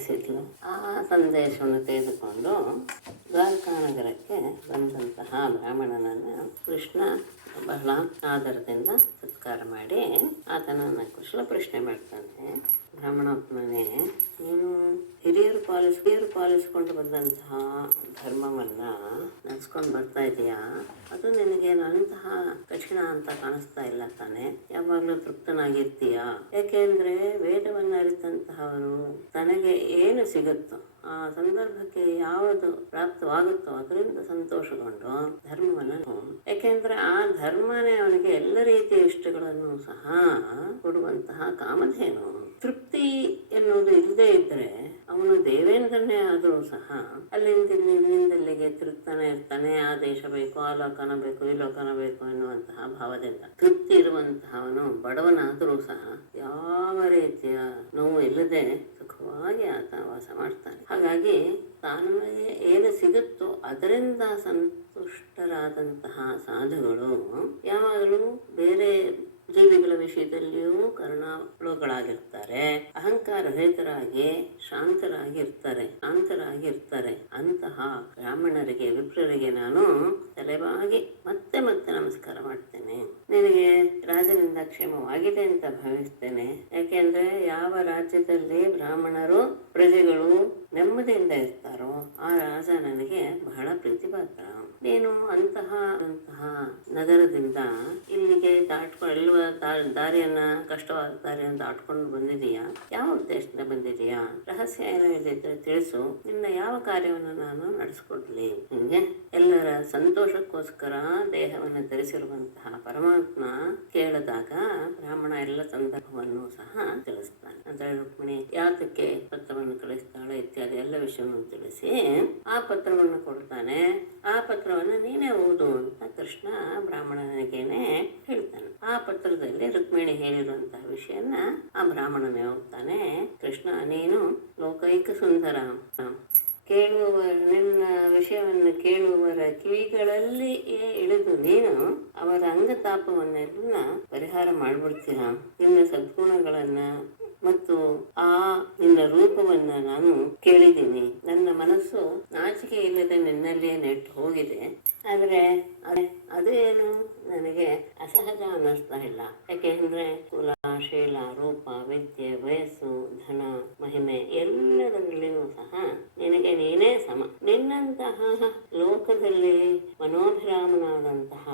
ಕಳಿಸಿದ್ಲು. ಆ ಸಂದೇಶವನ್ನು ತೆಗೆದುಕೊಂಡು ದ್ವಾರಕಾ ನಗರಕ್ಕೆ ಬಂದಂತಹ ಬ್ರಾಹ್ಮಣನನ್ನು ಕೃಷ್ಣ ಬಹಳ ಆದರದಿಂದ ಸತ್ಕಾರ ಮಾಡಿ ಆತನನ್ನು ಕುಶಲ ಪ್ರಶ್ನೆ ಮಾಡ್ತಾನೆ. ಬ್ರಾಹ್ಮಣೋತ್ತಮನೇ, ನೀನು ಹಿರಿಯರು ಪಾಲಿಸಿಕೊಂಡು ಬಂದಂತಹ ಧರ್ಮವನ್ನು ನಡೆಸ್ಕೊಂಡು ಬರ್ತಾ ಇದೆಯಾ? ಅದು ನಿನಗೆ ನಂತಹ ಕಠಿಣ ಅಂತ ಕಾಣಿಸ್ತಾ ಇಲ್ಲ ತಾನೆ? ಯಾವಾಗಲೂ ತೃಪ್ತನಾಗಿರ್ತೀಯಾ? ಯಾಕೆಂದ್ರೆ ವೇದವನ್ನು ಅರಿತಂತಹವರು ತನಗೆ ಏನು ಸಿಗುತ್ತೋ ಆ ಸಂದರ್ಭಕ್ಕೆ ಯಾವುದು ಪ್ರಾಪ್ತವಾಗುತ್ತೋ ಅದರಿಂದ ಸಂತೋಷಗೊಂಡು ಧರ್ಮವನ್ನು, ಯಾಕೆಂದ್ರೆ ಆ ಧರ್ಮನೇ ಅವನಿಗೆ ಎಲ್ಲ ರೀತಿಯ ಇಷ್ಟಗಳನ್ನು ಸಹ ಕೊಡುವಂತಹ ಕಾಮಧೇನು. ತೃಪ್ತಿ ಎನ್ನುವುದು ಇಲ್ಲದೆ ಇದ್ರೆ ಅವನು ದೇವೇಂದ್ರನೇ ಆದರೂ ಸಹ ಇಲ್ಲಿಂದಲ್ಲಿಗೆ ತಿರುಗ್ತಾನೆ ಇರ್ತಾನೆ. ಆ ದೇಶ ಬೇಕು, ಆ ಲೋಕನ ಬೇಕು, ಈ ಲೋಕನ ಬೇಕು ಎನ್ನುವಂತಹ ಭಾವದಿಂದ ತೃಪ್ತಿ ಇರುವಂತಹವನು ಬಡವನಾದರೂ ಸಹ ಯಾವ ರೀತಿಯ ನೋವು ಇಲ್ಲದೆ ಸುಖವಾಗಿ ಆತ ವಾಸ ಮಾಡ್ತಾನೆ. ಹಾಗಾಗಿ ತಾನಿಗೆ ಏನು ಸಿಗುತ್ತೋ ಅದರಿಂದ ಸಂತುಷ್ಟರಾದಂತಹ ಸಾಧುಗಳು ಯಾವಾಗಲೂ ಬೇರೆ ಜೀವಿಗಳ ವಿಷಯದಲ್ಲಿಯೂ ಕರುಣಾಳುಗಳಾಗಿರ್ತಾರೆ, ಅಹಂಕಾರ ರಹಿತರಾಗಿ ಶಾಂತರಾಗಿರ್ತಾರೆ. ಅಂತಹ ಬ್ರಾಹ್ಮಣರಿಗೆ, ವಿಪ್ರರಿಗೆ ನಾನು ತಲೆಬಾಗಿ ಮತ್ತೆ ನಮಸ್ಕಾರ ಮಾಡ್ತೇನೆ. ನಿನಗೆ ರಾಜನಿಂದ ಕ್ಷೇಮವಾಗಿದೆ ಅಂತ ಭಾವಿಸ್ತೇನೆ. ಯಾಕೆಂದ್ರೆ ಯಾವ ರಾಜ್ಯದಲ್ಲಿ ಬ್ರಾಹ್ಮಣರು ಪ್ರಜೆಗಳು ನೆಮ್ಮದಿಯಿಂದ ಇರ್ತಾರೋ ಆ ರಾಜ ನನಗೆ ಬಹಳ ಪ್ರೀತಿಪಾತ್ರ. ನೀನು ಅಂತಹ ನಗರದಿಂದ ಇಲ್ಲಿಗೆ ದಾಟ್ಕೊಂಡು ದಾರಿಯನ್ನ ಕಷ್ಟವಾದ ದಾರಿಯನ್ನು ದಾಟ್ಕೊಂಡು ಬಂದಿದೀಯಾ? ಯಾವ ಉದ್ದೇಶದಿಂದ ಬಂದಿದೀಯಾ? ರಹಸ್ಯ ಏನೋ ಇದ್ದಿದ್ರೆ ತಿಳಿಸು. ನಿನ್ನ ಯಾವ ಕಾರ್ಯವನ್ನು ನಾನು ನಡೆಸ್ಕೊಡ್ಲಿ? ನಿನ್ಗೆ ಎಲ್ಲರ ಸಂತೋಷಕ್ಕೋಸ್ಕರ ದೇಹವನ್ನು ಧರಿಸಿರುವಂತಹ ಪರಮಾತ್ಮ ಕೇಳಿದಾಗ ಬ್ರಾಹ್ಮಣ ಎಲ್ಲ ಸಂದರ್ಭವನ್ನು ಸಹ ತಿಳಿಸ್ತಾನೆ. ಅಂದ್ರೆ ರುಕ್ಮಿಣಿ ಯಾತಕ್ಕೆ ಪತ್ರವನ್ನು ಕಳಿಸ್ತಾಳೆ ಇತ್ಯಾದಿ ಎಲ್ಲ ವಿಷಯವನ್ನು ತಿಳಿಸಿ ಆ ಪತ್ರವನ್ನು ಕೊಡ್ತಾನೆ. ಆ ಪತ್ರವನ್ನು ನೀನೇ ಓದು ಅಂತ ಕೃಷ್ಣ ಬ್ರಾಹ್ಮಣನಿಗೇನೆ ಹೇಳ್ತಾನೆ. ಆ ಪತ್ರದಲ್ಲಿ ರುಕ್ಮಿಣಿ ಹೇಳಿರುವಂತಹ ವಿಷಯನ ಆ ಬ್ರಾಹ್ಮಣನೇ ಹೋಗ್ತಾನೆ. ಕೃಷ್ಣ, ನೀನು ಲೋಕೈಕ ಸುಂದರ, ನಿನ್ನ ವಿಷಯವನ್ನು ಕೇಳುವವರ ಕಿವಿಗಳಲ್ಲಿ ಇಳಿದು ನೀನು ಅವರ ಅಂಗತಾಪವನ್ನೆಲ್ಲ ಪರಿಹಾರ ಮಾಡ್ಬಿಡ್ತೀರ. ನಿನ್ನ ಸದ್ಗುಣಗಳನ್ನ ಮತ್ತು ಆ ನಿನ್ನ ರೂಪವನ್ನ ನಾನು ಕೇಳಿದ್ದೀನಿ. ನನ್ನ ಮನಸ್ಸು ನಾಚಿಕೆ ಇಲ್ಲದೆ ನಿನ್ನಲ್ಲಿಯೇ ನೆಟ್ಟು ಹೋಗಿದೆ. ಆದರೆ ಅದೇನು ನನಗೆ ಅಸಹಜ ಅನ್ನಿಸ್ತಾ ಇಲ್ಲ. ಯಾಕೆಂದ್ರೆ ಕುಲ, ಶೀಲ, ರೂಪ, ವಿದ್ಯೆ, ವಯಸ್ಸು, ಧನ, ಮಹಿಮೆ ಎಲ್ಲದರಲ್ಲಿಯೂ ಸಹ ನಿನಗೆ ನೀನೇ ಸಮ. ನಿನ್ನಂತಹ ಲೋಕದಲ್ಲಿ ಮನೋಭಿರಾಮನಾದಂತಹ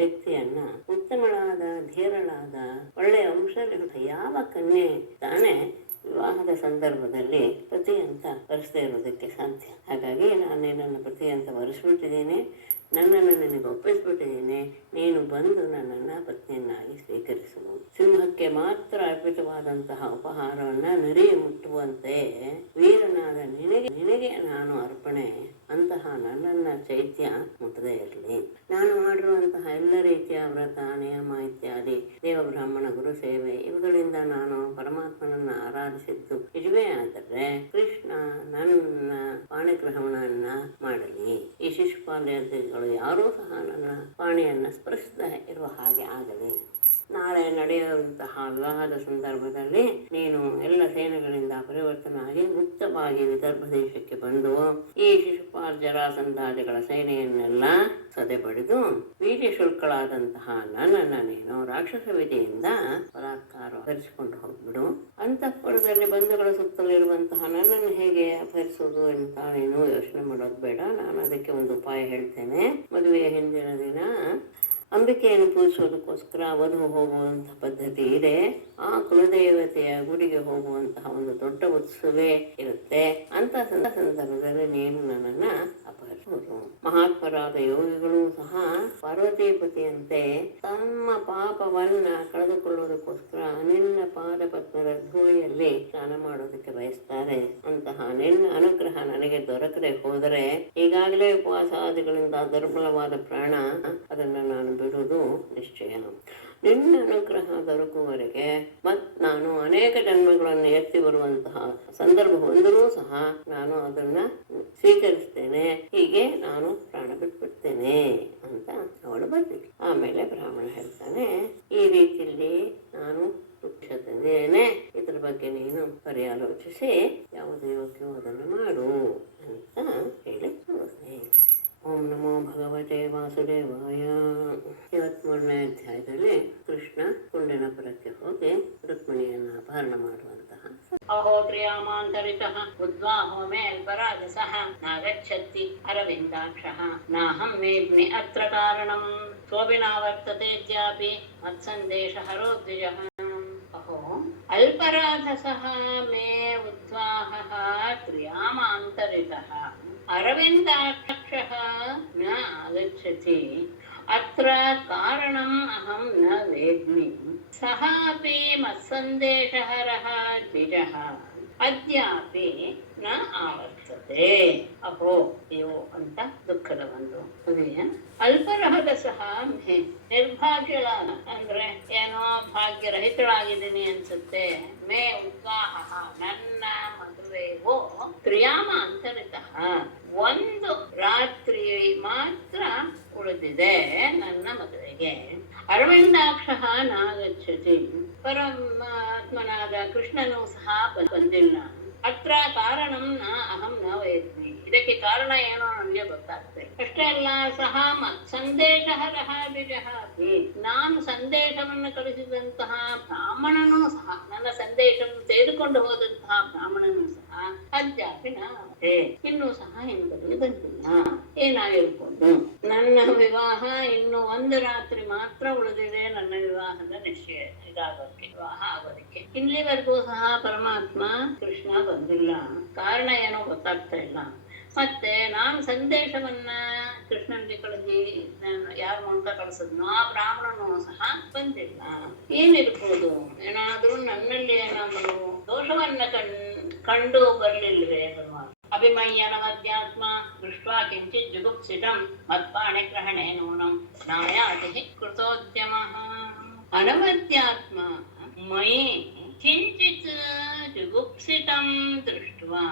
ವ್ಯಕ್ತಿಯನ್ನ, ಉತ್ತಮಳಾದ, ಧೀರಳಾದ, ಒಳ್ಳೆಯ ವಂಶದ ಯಾವ ಕನ್ಯೆ ತಾನೇ ವಿವಾಹದ ಸಂದರ್ಭದಲ್ಲಿ ಪತಿ ಅಂತ ವರಿಸದೇ ಇರೋದಕ್ಕೆ ಸಾಧ್ಯ? ಹಾಗಾಗಿ ನಾನು ನಿನ್ನನ್ನು ಪತಿ ಅಂತ ವರಿಸ್ಬಿಟ್ಟಿದ್ದೀನಿ, ನನ್ನನ್ನು ನಿನಗೆ ಒಪ್ಪಿಸ್ಬಿಟ್ಟಿದ್ದೀನಿ. ನೀನು ಬಂದು ನನ್ನನ್ನು ಪತ್ನಿಯನ್ನಾಗಿ ಸ್ವೀಕರಿಸು. ಸಿಂಹಕ್ಕೆ ಮಾತ್ರ ಅರ್ಪಿತವಾದಂತಹ ಉಪಹಾರವನ್ನ ನರಿ ಮುಟ್ಟುವಂತೆ ವೀರನಾದ ನಿನಗೆ ನಾನು ಅರ್ಪಣೆ. ಅಂತಹ ನನ್ನನ್ನ ಚೈತ್ಯ ಮುಟ್ಟದೇ ಇರಲಿ. ನಾನು ಮಾಡಿರುವಂತಹ ಎಲ್ಲ ರೀತಿಯ ವ್ರತ, ನಿಯಮ ಇತ್ಯಾದಿ, ದೇವ ಬ್ರಾಹ್ಮಣ ಗುರು ಸೇವೆ ಇವುಗಳಿಂದ ನಾನು ಪರಮಾತ್ಮನನ್ನ ಆರಾಧಿಸಿದ್ದು ನಿಜವೇ ಆದರೆ ಕೃಷ್ಣ ನನ್ನ ಪಾಣಿಗ್ರಹಣವನ್ನ ಮಾಡಲಿ. ಈ ಶಿಶುಪಾಲರು ಯಾರೂ ಸಹ ನನ್ನ ಪಾಣಿಯನ್ನ ಸ್ಪರ್ಶದ ಇರುವ ಹಾಗೆ ಆಗಲಿ. ನಾಳೆ ನಡೆಯುವಂತಹ ವಿವಾಹದ ಸಂದರ್ಭದಲ್ಲಿ ನೀನು ಎಲ್ಲ ಸೇನೆಗಳಿಂದ ಪರಿವರ್ತನಾಗಿ ಮುಕ್ತವಾಗಿ ವಿದರ್ಭ ದೇಶಕ್ಕೆ ಬಂದು ಈ ಶಿಶುಪಾಲ ಜರಾಸಂಧಾದಿಗಳ ಸೇನೆಯನ್ನೆಲ್ಲ ಸದೆಬಡಿದು ವೀರ್ಯ ಶುಲ್ಕಳಾದಂತಹ ನನ್ನನ್ನು ನೀನು ರಾಕ್ಷಸ ವಿಧಿಯಿಂದ ಬಲಾತ್ಕಾರ ಅಪಹರಿಸಿಕೊಂಡು ಹೋಗ್ಬಿಡು. ಅಂತಃಪುರದಲ್ಲಿ ಬಂಧುಗಳ ಸುತ್ತಲಿರುವಂತಹ ನನ್ನನ್ನು ಹೇಗೆ ಅಪಹರಿಸೋದು ಅಂತ ನೀನು ಯೋಚನೆ ಮಾಡೋದು ಬೇಡ. ನಾನು ಅದಕ್ಕೆ ಒಂದು ಉಪಾಯ ಹೇಳ್ತೇನೆ. ಮದುವೆಯ ಹಿಂದಿನ ದಿನ ಅಂಬಿಕೆಯನ್ನು ಪೂಜಿಸೋದಕ್ಕೋಸ್ಕರ ವಧು ಹೋಗುವಂತಹ ಪದ್ಧತಿ ಇದೆ. ಆ ಕುಲದೇವತೆಯ ಗುಡಿಗೆ ಹೋಗುವಂತಹ ಒಂದು ದೊಡ್ಡ ಉತ್ಸವೇ ಇರುತ್ತೆ. ಅಂತ ಸಂದರ್ಭದಲ್ಲಿ ನೀನು ನನ್ನನ್ನ ಅಪಹರಿಸಬಹುದು. ಮಹಾತ್ಮರಾದ ಯೋಗಿಗಳು ಸಹ ಪಾರ್ವತೀಪತಿಯಂತೆ ತಮ್ಮ ಪಾಪವನ್ನ ಕಳೆದುಕೊಳ್ಳುವುದಕ್ಕೋಸ್ಕರ ನಿನ್ನ ಪಾದ ಪದ್ಮದ ಧೂಳಿಯಲ್ಲಿ ಸ್ನಾನ ಮಾಡೋದಕ್ಕೆ ಬಯಸ್ತಾರೆ. ಅಂತಹ ನಿನ್ನ ಅನುಗ್ರಹ ನನಗೆ ದೊರಕದೆ ಹೋದರೆ ಈಗಾಗಲೇ ಉಪವಾಸಾದಿಗಳಿಂದ ದುರ್ಬಲವಾದ ಪ್ರಾಣ ಅದನ್ನು ನಾನು ಬಿಡುವುದು ನಿಶ್ಚಯ. ನಿನ್ನ ಅನುಗ್ರಹ ದೊರಕುವವರೆಗೆ ನಾನು ಅನೇಕ ಜನ್ಮಗಳನ್ನು ಎತ್ತಿ ಬರುವಂತಹ ಸಂದರ್ಭ ಬಂದರೂ ಸಹ ನಾನು ಅದನ್ನ ಸ್ವೀಕರಿಸ್ತೇನೆ, ಹೀಗೆ ನಾನು ಪ್ರಾಣ ಬಿಟ್ಬಿಡ್ತೇನೆ ಅಂತ ಅವಳು ಬರ್ತಿದ್ಳು. ಆಮೇಲೆ ಬ್ರಾಹ್ಮಣ ಹೇಳ್ತಾನೆ, ಈ ರೀತಿಯಲ್ಲಿ ನಾನು ತಂದೇನೆ, ಇದ್ರ ಬಗ್ಗೆ ನೀನು ಪರ್ಯಾಲೋಚಿಸಿ ಯಾವುದು ಯೋಗ್ಯವೋ ಅದನ್ನು ಮಾಡು ಅಂತ ಹೇಳಿ ಹೋದೆ. ಓಂ ನಮೋ ಭಗವತೆ ವಾಸುದೇವಾಯ. 23ನೇ ಅಧ್ಯಾಯದಲ್ಲಿ ಕೃಷ್ಣ ಕುಂಡನಪುರಕ್ಕೆ ಹೋಗಿ ರುಕ್ಮಿಣಿಯನ್ನು ಅಪಹರಣ ಮಾಡುವಂತಹ ಅಹೋತ್ರಿಯಾಮಾಂತರಿತಃ ಉದ್ವಾಹೋ ಮೇಲ್ಪರಾಜಸಃ ನಾಗಚ್ಚತಿ ಅರವಿಂದಾಕ್ಷಃ ನಾಹಂ ಮೇದ್ಮಿ ಅತ್ರ ಕಾರಣಂ ಸೋಭಿನಾವರ್ತತೆ ಜ್ಯಾಪಿ ಮತ್ಸಂದೇಶ ಹರೋದ್ವಿಜಃ. ಅಹೋ ಅಲ್ಪರಾಧಸಃ ಮೇ ಉದ್ವಾಹಃ ತ್ರಿಯಾಮಾಂತರಿತಃ ಅರವಿಂದಾಕ್ಷಃ ನ ಆಗಚ್ಚತಿ ಅತ್ರ ಕಾರಣಂ ಅಹಂ ನ ವೇದ್ಮಿ ಸಹ ಅಪಿ ಮತ್ಸಂದೇಶಹರಃ ದ್ವಿಜಃ ಅದ್ಯಾಪಿ ನ ಆವರ್ತತೆ. ಅಹೋ ಅಯ್ಯೋ ಅಂತ ದುಃಖದ ಒಂದು ಅಲ್ಪರಹದಸಃ ಮೇ ನಿರ್ಭಾಗ್ಯಳ ಅಂದ್ರೆ ಏನೋ ಭಾಗ್ಯರಹಿತಳಾಗಿದ್ದೀನಿ ಅನ್ಸುತ್ತೆ. ಮೇ ಉದ್ವಾಹ ನನ್ನ ಮದುವೆಗೂ ತ್ರಿಯಾಮಾಂತರಿತಃ ಒಂದು ರಾತ್ರಿ ಮಾತ್ರ ಉಳಿದಿದೆ ನನ್ನ ಮದುವೆಗೆ. ಅರವಿಂದಾಕ್ಷಃ ನಾಗಚ್ಚತಿ ಪರಮಾತ್ಮನಾದ ಕೃಷ್ಣನು ಸಹ ಬಂದಿಲ್ಲ. ಅತ್ರ ಕಾರಣಂ ನ ಅಹಂ ನ ವೇದ್ಮಿ, ಇದಕ್ಕೆ ಕಾರಣ ಏನೋ ನನಗೆ ಗೊತ್ತಾಗ್ತದೆ. ಅಷ್ಟೇ ಅಲ್ಲ, ಸಹ ಸಂದೇಶಹರಃ ದ್ವಿಜಃ ಅಪಿ, ನಾನು ಸಂದೇಶವನ್ನು ಕಳಿಸಿದಂತಹ ಬ್ರಾಹ್ಮಣನೂ ಸಹ, ನನ್ನ ಸಂದೇಶವನ್ನು ತೆಗೆದುಕೊಂಡು ಹೋದಂತಹ ಬ್ರಾಹ್ಮಣನೂ ಸಹ ಅದ್ಯಾಪಿ ಇನ್ನೂ ಸಹ ಹಿಂಬದಿಗೆ ಬಂದಿಲ್ಲ. ಏನಾಗಿರ್ಬೋದು, ನನ್ನ ವಿವಾಹ ಇನ್ನು ಒಂದು ರಾತ್ರಿ ಮಾತ್ರ ಉಳಿದಿದೆ, ನನ್ನ ವಿವಾಹದ ನಿಶ್ಚಯ ಇದಾಗೋದಕ್ಕೆ, ವಿವಾಹ ಆಗೋದಕ್ಕೆ. ಇಲ್ಲಿವರೆಗೂ ಸಹ ಪರಮಾತ್ಮ ಕೃಷ್ಣ ಬಂದಿಲ್ಲ. ಕಾರಣ ಏನೋ ಗೊತ್ತಾಗ್ತಾ ಇಲ್ಲ. ಮತ್ತೆ ನಾನು ಸಂದೇಶವನ್ನ ಕೃಷ್ಣನಿಗೆ ಕಳಿಸಿ ಯಾರ ಮೂಲಕ ಕಳಿಸಿದ್ನೋ ಆ ಬ್ರಾಹ್ಮಣನೂ ಸಹ ಬಂದಿಲ್ಲ. ಏನಿರ್ಬೋದು, ಏನಾದ್ರೂ ನನ್ನಲ್ಲಿ ಏನಾದರೂ ದೋಷವನ್ನ ಕಂಡು ಬರ್ಲಿಲ್ವೇ ಪರಮಾತ್ಮ. ಅಭಿಮಯ್ಯನವದ್ಯಾತ್ಮ ದೃಷ್ಟ್ವಾ ಕಿಂಚಿತ್ ಜುಗುಪ್ಸಿತಂ ಮತ್ಪಾಣಿಗ್ರಹಣೇ ನೂನಂ ನಾಯಾತಿ ಕೃತೋದ್ಯಮಃ. ಅನವದ್ಯಾತ್ಮ ಮಯಿ ಕಿಂಚಿತ್ ಜುಗುಪ್ಸಿತಂ ದೃಷ್ಟ್ವಾ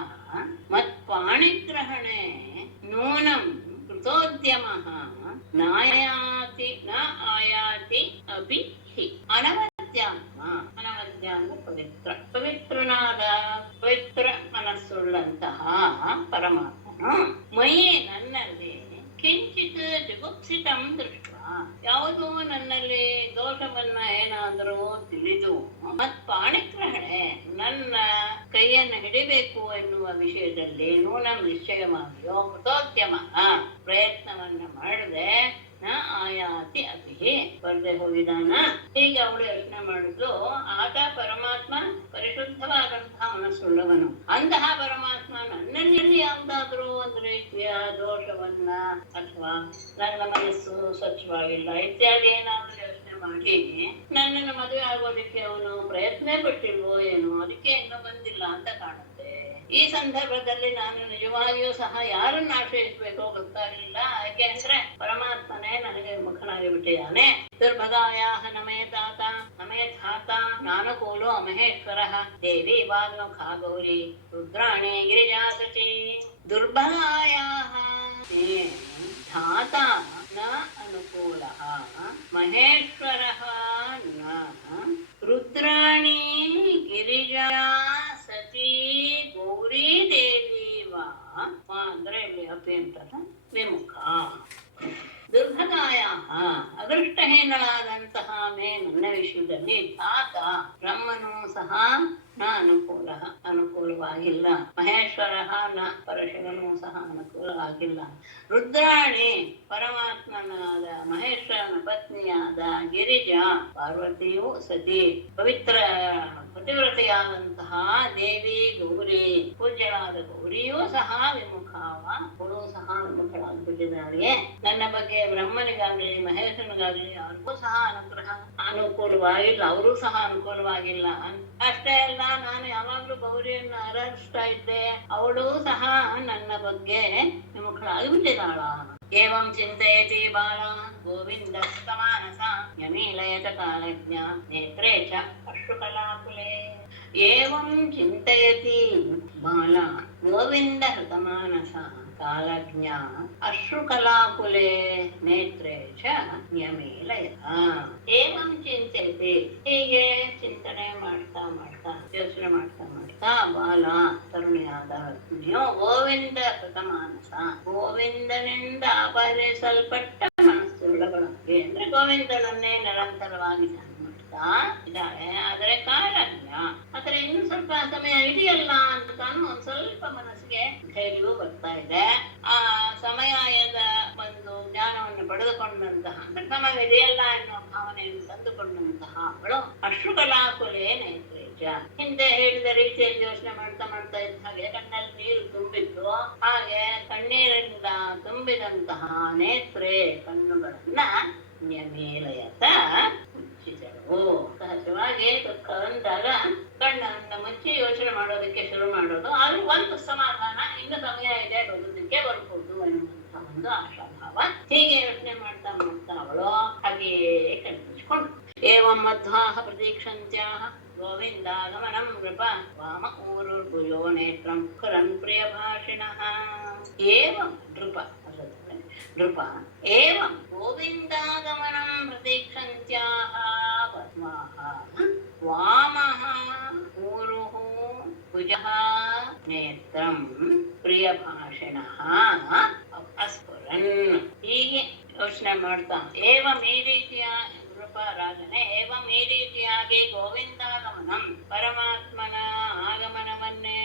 ಮತ್ಪಾಣಿಗ್ರಹಣೆ ನೂನಂ ಕೃತೋದ್ಯಮಃ ನಾಯಾತಿ ನ ಆಯಾತಿ ಅಪಿ ಹಿ. ಅನವದ್ಯಾತ್ಮ, ಅನವದ್ಯ ಅಂದ್ರೆ ಪವಿತ್ರ, ಪವಿತ್ರನಾದ ಪವಿತ್ರ ಮನಸ್ಸುಳ್ಳಂತಹ ಪರಮಾತ್ಮನು ಮಯಿ ನನ್ನಲ್ಲಿ ಕಿಂಚಿತ್ ಜುಗುಪ್ಸಿತಂ ದೃಷ್ಟ, ಯಾವುದೋ ನನ್ನಲ್ಲಿ ದೋಷವನ್ನ ಏನಾದರೂ ತಿಳಿದು ಮತ್ಪಾಣಿಗ್ರಹಣೆ ನನ್ನ ಕೈಯನ್ನು ಹಿಡಿಬೇಕು ಎನ್ನುವ ವಿಷಯದಲ್ಲಿ ನೂನಂ ನಿಶ್ಚಯವಾಗಿಯೋ ಕೃತೋದ್ಯಮ ಪ್ರಯತ್ನವನ್ನ ಮಾಡದೆ ನ ಆಯಾತಿ ಅಪಿ ಬರದೆ ಹೋಗಿದಾನ. ಹೀಗೆ ಅವಳು ಯೋಚನೆ ಮಾಡಿದ್ಲು. ಆತ ಪರಮಾತ್ಮ ಪರಿಶುದ್ಧವಾದಂತಹ ಮನಸ್ಸುಳ್ಳವನು. ಅಂತಹ ಪರಮಾತ್ಮ ನನ್ನಲ್ಲಿ ಯಾವುದಾದ್ರೂ ಒಂದು ರೀತಿಯ ದೋಷವನ್ನ ಅಥವಾ ನನ್ನ ಮನಸ್ಸು ಸ್ವಚ್ಛವಾಗಿಲ್ಲ ಇತ್ಯಾದಿ ಏನಾದ್ರೂ ಯೋಚನೆ ಮಾಡಿ ನನ್ನನ್ನು ಮದುವೆ ಆಗೋದಕ್ಕೆ ಅವನು ಪ್ರಯತ್ನ ಪಟ್ಟಿಲ್ವೋ ಏನೋ, ಅದಕ್ಕೆ ಇನ್ನೂ ಬಂದಿಲ್ಲ ಅಂತ ಕಾಣುತ್ತೆ. ಈ ಸಂದರ್ಭದಲ್ಲಿ ನಾನು ನಿಜವಾಗಿಯೂ ಸಹ ಯಾರನ್ನ ಆಶ್ರಯಿಸಬೇಕೋ ಗೊತ್ತಾಗಲಿಲ್ಲ. ಯಾಕೆ ಅಂದ್ರೆ ಪರಮಾತ್ಮನೇ ನನಗೆ ಮುಖನಾಗಿ ಬಿಟ್ಟಿದ್ದಾನೆ. ದುರ್ಭಗಾಯಾಹ ನಮೇ ತಾತ ನಮೇ ಧಾತ ನಾನುಕೂಲೋ ಮಹೇಶ್ವರಃ ದೇವಿ ವಾಗ್ಮುಖಾ ಗೌರಿ ರುದ್ರಾಣಿ ಗಿರಿಜಾಸತಿ. ದುರ್ಭಗಾಯಾಹ ಧಾತ ನ ಅನುಕೂಲಃ ಮಹೇಶ್ವರಃ ನ ರುದ್ರಾಣಿ ಗಿರಿಜಾ ಸತಿ ಗೌರಿ ದೇವಿ ವಾ ಅಂದ್ರೆ ಇಲ್ಲಿ ಅಪಿ ಅಂತಲ್ಲ ವಿಮುಖ. ದುರ್ಭಗಾಯ ಅದೃಷ್ಟಹೀನಳಾದಂತಹ ಮೇ ನನ್ನ ವಿಷಯದಲ್ಲಿ ಧಾತ ಬ್ರಹ್ಮನು ಸಹ ನ ಅನುಕೂಲವಾಗಿಲ್ಲ. ಮಹೇಶ್ವರ ನ ಪರಶಿವನೂ ಸಹ ಅನುಕೂಲವಾಗಿಲ್ಲ. ರುದ್ರಾಣಿ ಪರಮಾತ್ಮನಾದ ಮಹೇಶ್ವರನ ಪತ್ನಿಯಾದ ಗಿರಿಜಾ ಪಾರ್ವತಿಯೂ ಸತಿ ಪತಿವ್ರತೆಯಾದಂತಹ ದೇವಿ ಗೌರಿ ಪೂಜ್ಯಳಾದ ಗೌರಿಯೂ ಸಹ ವಿಮುಖಾವ, ಅವಳು ಸಹ ವಿಮುಖಳಾಗ್ಬಿಟ್ಟಿದ್ದಾಳೆ. ನನ್ನ ಬಗ್ಗೆ ಬ್ರಹ್ಮನಿಗಾಗಲಿ ಮಹೇಶನಿಗಾಗಲಿ ಅವ್ರಿಗೂ ಸಹ ಅನುಕೂಲವಾಗಿಲ್ಲ, ಅವರೂ ಸಹ ಅನುಕೂಲವಾಗಿಲ್ಲ. ಅಷ್ಟೇ ಅಲ್ಲ, ನಾನು ಯಾವಾಗ್ಲೂ ಗೌರಿಯನ್ನು ಆರಾಧಿಸ್ತಾ ಇದ್ದೆ, ಅವಳು ಸಹ ನನ್ನ ಬಗ್ಗೆ ವಿಮುಖಳಾಗಿಬಿಟ್ಟಿದ್ದಾಳ. ಏವಂ ಚಿಂತಯತಿ ಬಾಲ ಗೋವಿಂದ ಮಾನಸ ಯಮೀಲಯತ ಕಾಲಜ್ಞ ನೇತ್ರೇ ಚ ಅಶ್ರುಕಲಾಕುಲೆ. ಏವಂ ಚಿಂತಯತಿ ಬಾಲ ಗೋವಿಂದ ಹೃತಮಾನಸ ಕಾಲಜ್ಞ ಅಶ್ರುಕಲಾಕುಲೆ ನೇತ್ರೇ ಚ ನ್ಯಮೇಲಯತ. ಏವಂ ಚಿಂತಯತಿ, ಹೀಗೆ ಚಿಂತನೆ ಮಾಡ್ತಾ ಮಾಡ್ತಾ ಯೋಚನೆ ಮಾಡ್ತಾ ಮಾಡ್ತಾ ಬಾಲ ತರುಣಿಯಾದ ನೀವು ಗೋವಿಂದ ಕೃತಮಾನಸ, ಗೋವಿಂದನಿಂದ ಅಪಹರಿಸಲ್ಪಟ್ಟ ಮನಸ್ಸುಳ್ಳಗಳಾಗಿ ಅಂದ್ರೆ ಗೋವಿಂದನನ್ನೇ ನಿರಂತರವಾಗಿ ಧ್ಯಾನ ಮಾಡ್ತಾ ಇದ್ದಾಳೆ. ಆದರೆ ಕಾಲಜ್ಞ, ಆದರೆ ಇನ್ನು ಸ್ವಲ್ಪ ಸಮಯ ಇದೆಯಲ್ಲ ಅಂತ ತಾನು ಒಂದ್ ಸ್ವಲ್ಪ ಮನಸ್ಸಿಗೆ ಧೈರ್ಯವೂ ಬರ್ತಾ ಇದೆ. ಆ ಸಮಯದ ಒಂದು ಜ್ಞಾನವನ್ನು ಪಡೆದುಕೊಂಡಂತಹ ಅಂದ್ರೆ ಸಮಯವಿದೆಯಲ್ಲ ಎನ್ನುವ ಭಾವನೆಯನ್ನು ತಂದುಕೊಂಡಂತಹ ಅವಳು ಅಶ್ರುಕಲಾಕುಲೆ ನೇತ್ರೇಜ, ಹಿಂದೆ ಹೇಳಿದ ರೀತಿಯಲ್ಲಿ ಯೋಚನೆ ಮಾಡ್ತಾ ಮಾಡ್ತಾ ಇದ್ದ ಹಾಗೆ ಕಣ್ಣಲ್ಲಿ ನೀರು ತುಂಬಿತ್ತು. ಹಾಗೆ ಕಣ್ಣೀರಿಂದ ತುಂಬಿದಂತಹ ನೇತ್ರೆ ಕಣ್ಣುಗಳನ್ನ ನ್ಯಮೇಲಯತ ಮುಚ್ಚಿದಳು. ಸಹಜವಾಗಿ ದುಃಖ ಬಂದಾಗ ಕಣ್ಣನ್ನ ಮುಚ್ಚಿ ಯೋಚನೆ ಮಾಡೋದಕ್ಕೆ ಶುರು ಮಾಡೋದು, ಆದ್ರೂ ಒಂದು ಸಮಾಧಾನ, ಇನ್ನು ಸಮಯ ಇದೆ ಬರೋದಕ್ಕೆ ಬರ್ಬೋದು ಎನ್ನುವಂತಹ ಒಂದು ಆಶಾಭಾವ. ಹೀಗೆ ಯೋಚನೆ ಮಾಡ್ತಾ ಮಾಡ್ತಾ ಅವಳು ಹಾಗೆಯೇ ಕಣ್ಮುಚ್ಕೊಂಡು ಏವಂ ಮಧ್ವಾಹ ಪ್ರತೀಕ್ಷಂತ್ಯಾಹ ಗೋವಿಂದಾಗಮನಂ ನೃಪ ವಾಮ ಊರುರ್ಭುಜೋ ನೇತ್ರಂ ಕುರನ್ ಪ್ರಿಯ ಭಾಷಿಣಃ. ಏವಂ ನೃಪ ನೃಪ ಏವಂ ಗೋವಿಂದಾಗಮನಂ ಪ್ರತೀಕ್ಷಂತ್ಯಾಹ ಪದ್ಮಾಃ ವಾಮಃ ಊರುಃ ಭುಜಃ ನೇತ್ರಂ ಪ್ರಿಯಭಾಷಿಣಃ ಅಸ್ಫುರನ್. ಹೀಗೆ ಯೋಚನೆ ಮಾಡ್ತಾ ಏವಂ ಈ ರೀತಿಯ ರಾಜನೇ ಏವಂ ಈ ರೀತಿಯಾಗಿ ಗೋವಿಂದಾಗಮನಂ ಪರಮಾತ್ಮನ ಆಗಮನವನ್ನೇ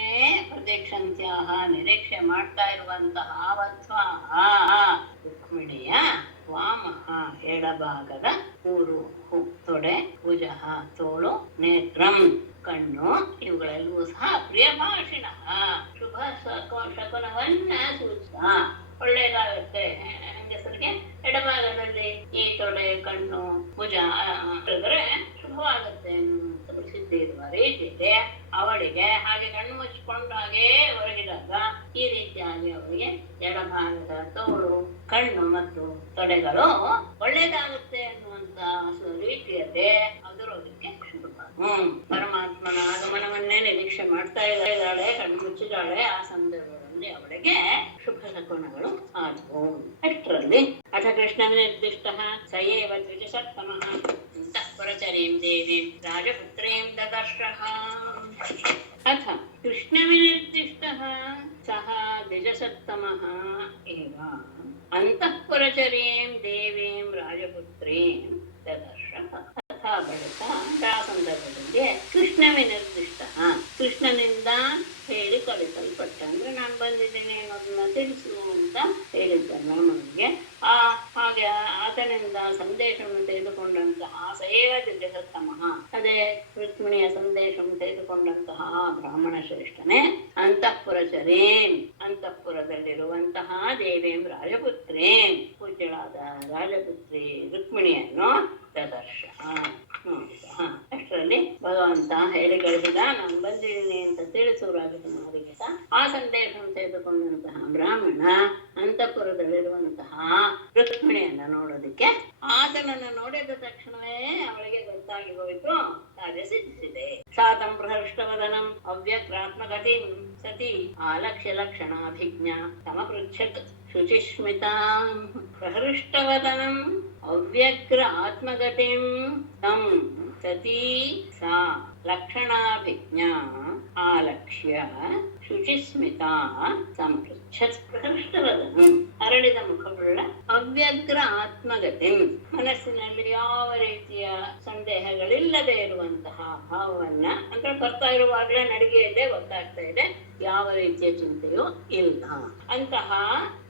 ಪ್ರತೀಕ್ಷಂತ್ಯಾಹ ನಿರೀಕ್ಷೆ ಮಾಡ್ತಾ ಇರುವಂತಹ ವತ್ಸಾಹ ರುಕ್ಮಿಣಿಯ ವಾಮಃ ಎಡಭಾಗದ ಊರು ತೊಡೆ ಭುಜಃ ತೋಳು ನೇತ್ರಂ ಕಣ್ಣು ಇವುಗಳೆಲ್ಲವೂ ಸಹ ಪ್ರಿಯಭಾಷಿಣ ಶುಭ ಶಕುನವನ್ನ ಸೂಚಿಸ್ತಾ ಒಳ್ಳೇದಾಗುತ್ತೆ ಹೆಂಗಸರಿಗೆ ಎಡಭಾಗದಲ್ಲಿ ಈ ತೊಡೆ ಕಣ್ಣು ಭುಜ ಹೇಳಿದ್ರೆ ಶುಭವಾಗುತ್ತೆ ಎನ್ನುವಂತ ಪ್ರಸಿದ್ಧಿ ಇರುವ ರೀತಿಯಲ್ಲಿ ಅವಳಿಗೆ ಹಾಗೆ ಕಣ್ಣು ಮುಚ್ಚಿಕೊಂಡು ಹಾಗೇ ಹೊರಗಿದಾಗ ಈ ರೀತಿಯಾಗಿ ಅವಳಿಗೆ ಎಡಭಾಗದ ತೋಳು ಕಣ್ಣು ಮತ್ತು ತೊಡೆಗಳು ಒಳ್ಳೇದಾಗುತ್ತೆ ಎನ್ನುವಂತ ರೀತಿಯಲ್ಲಿ ಅದರೋದಕ್ಕೆ ಶುರು. ಪರಮಾತ್ಮನ ಆಗಮನವನ್ನೇ ನಿರೀಕ್ಷೆ ಮಾಡ್ತಾ ಇದ್ದಾಳೆ, ಕಣ್ಣು ಮುಚ್ಚಿದ್ದಾಳೆ. ಆ ಸಂದರ್ಭದಲ್ಲಿ ಅವಳಿಗೆ ಶುಭ ಶಕುನಗಳು ಆದವು. ಅಷ್ಟರಲ್ಲಿ ಅಥ ಕೃಷ್ಣ ನಿರ್ದಿಷ್ಟ ಸಯೇವ ದ್ವಿಜಸತ್ತಮಃ ಅಂತಃಪುರಚರೀಂ ದೇವೀಂ ರಾಜಪುತ್ರೀಂ ದದರ್ಶಃ. ಅಥ ಕೃಷ್ಣವಿನಿರ್ದಿಷ್ಟಃ ಸಹ ದ್ವಿಜಸತ್ತಮಃ ಏವ ಅಂತಃಪುರಚರೀಂ ದೇವೀಂ ರಾಜಪುತ್ರೀಂ ದದರ್ಶಃ. ಬಳಿಕ ಆ ಸಂದರ್ಭದಲ್ಲಿ ಕೃಷ್ಣವಿನಿರ್ದಿಷ್ಟ, ಕೃಷ್ಣನಿಂದ ಹೇಳಿ ಕಳಿಸಲ್ಪಟ್ಟ ಅಂದ್ರೆ ನಾನು ಬಂದಿದ್ದೇನೆ ಅನ್ನೋದನ್ನ ತಿಳಿಸು ಅಂತ ಹೇಳಿದ್ದಲ್ಲ ನಮಗೆ. ಹಾಗೆ ಆತನಿಂದ ಸಂದೇಶವನ್ನು ತೆಗೆದುಕೊಂಡಂತಹ ಸೇವ ದ್ವಿಜಸತ್ತಮಃ, ಅದೇ ರುಕ್ಮಿಣಿಯ ಸಂದೇಶವನ್ನು ತೆಗೆದುಕೊಂಡಂತಹ ಬ್ರಾಹ್ಮಣ ಶ್ರೇಷ್ಠನೇ ಅಂತಃಪುರಚರೀಂ ಅಂತಃಪುರದಲ್ಲಿರುವಂತಹ ದೇವೀಂ ರಾಜಪುತ್ರೀಂ ಪೂಜ್ಯಳಾದ ರಾಜಪುತ್ರಿ ರುಕ್ಮಿಣಿಯನ್ನು ದದರ್ಶ ಅಷ್ಟರಲ್ಲಿ ಭಗವಂತ ಹೇಳಿ ಕಳಿಸಿದ, ನಾನು ಬಂದಿದ್ದೀನಿ ಅಂತ ತಿಳಿಸು ರಾಜಕುಮಾರಿಗೆ. ಆ ಸಂದೇಶವನ್ನು ತೆಗೆದುಕೊಂಡಂತಹ ಬ್ರಾಹ್ಮಣ ಅಂತಃಪುರದಲ್ಲಿರುವಂತಹ ರುಕ್ಮಿಣಿಯನ್ನ ನೋಡೋದಕ್ಕೆ ಆತನನ್ನು ನೋಡಿದ ತಕ್ಷಣವೇ ಅವಳಿಗೆ ಗೊತ್ತಾಗಿ ಹೋಯಿತು, ಕಾರ್ಯ ಸಿದ್ಧಿಸಿದೆ. ಸಾತಂ ಪ್ರಹೃಷ್ಟವದನಂ ಅವ್ಯಕ್ರಾತ್ಮಗತಿಂ ಸತಿ ಆಲಕ್ಷ್ಯ ಲಕ್ಷಣಾಭಿಜ್ಞ ಸಮಪೃಚ್ಛತ್ ಶುಚಿಸ್ಮಿತಾಂ. ಪ್ರಹೃಷ್ಟವದನಂ ಅವ್ಯಕ್ರ ಆತ್ಮಗತಿಂ ತಂ ಸತೀ ಸಾ ಲಕ್ಷಣಾಭಿಜ್ಞ ಆಲಕ್ಷ್ಯ ಶುಚಿಸ್ಮಿತಾ ಸಂಪೃಚ್ಛತ್. ಪ್ರಹೃಷ್ಟವದನಂ ಅರಳಿದ ಮುಖವುಳ್ಳ ಅವ್ಯಗ್ರ ಆತ್ಮಗತಿ, ಮನಸ್ಸಿನಲ್ಲಿ ಯಾವ ರೀತಿಯ ಸಂದೇಹಗಳಿಲ್ಲದೆ ಇರುವಂತಹ ಭಾವವನ್ನ ಅಂದ್ರೆ ಬರ್ತಾ ಇರುವಾಗಲೇ ನಡಿಗೆಯಲ್ಲೇ ಗೊತ್ತಾಗ್ತಾ ಇದೆ, ಯಾವ ರೀತಿಯ ಚಿಂತೆಯೂ ಇಲ್ಲ ಅಂತಹ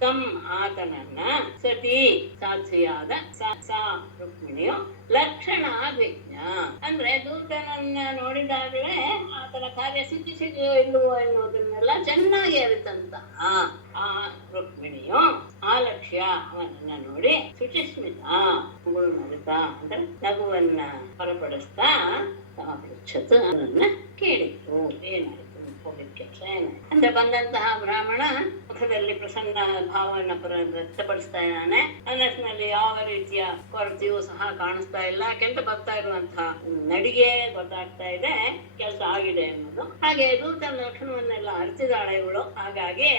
ತಮ್ ಆತನನ್ನ ಸತಿ ಸಾಕ್ಷಿಯಾದ ಸಾ ರುಕ್ಮಿಣಿಯು ಲಕ್ಷಣಾಭಿಜ್ಞ ಅಂದ್ರೆ ದೂತನನ್ನ ನೋಡಿದಾಗಲೇ ಆತನ ಕಾರ್ಯ ಸಿದ್ಧಿಸಿದೆಯೋ ಇಲ್ಲವೋ ಎನ್ನುವುದನ್ನೆಲ್ಲ ಚೆನ್ನಾಗಿ ಅರಿತಂತಹ ಆ ರುಕ್ಮಿಣಿಯು ಆಲಕ್ಷ್ಯ ಅವನನ್ನ ನೋಡಿ ಶುಚಿಸ್ಮಿತ ಮುಗುಳು ನಗುತ್ತಾ ಅಂದ್ರೆ ನಗುವನ್ನ ಹೊರಪಡಿಸ್ತಾ ಸಮಪೃಚ್ಛತ್ ಅವನನ್ನ ಕೇಳಿತು. ಏನಾಯ್ತು ಹೋಗಿದ ಕೆಲಸ ಏನು ಅಂದ್ರೆ ಬಂದಂತಹ ಬ್ರಾಹ್ಮಣ ಮುಖದಲ್ಲಿ ಪ್ರಸನ್ನ ಭಾವವನ್ನು ವ್ಯಕ್ತಪಡಿಸ್ತಾ ಇದ್ದಾನೆ. ಮನಸ್ಸಿನಲ್ಲಿ ಯಾವ ರೀತಿಯ ಕೊರತೆಯೂ ಸಹ ಕಾಣಿಸ್ತಾ ಇಲ್ಲ. ಕೆಂಟ ಬರ್ತಾ ಇರುವಂತಹ ನಡಿಗೆ ಗೊತ್ತಾಗ್ತಾ ಇದೆ, ಕೆಲಸ ಆಗಿದೆ ಅನ್ನೋದು. ಹಾಗೆ ದೂತನ ಲಕ್ಷಣವನ್ನೆಲ್ಲ ಅರಿತಿದ್ದಾಳೆ ಇವಳು. ಹಾಗಾಗಿ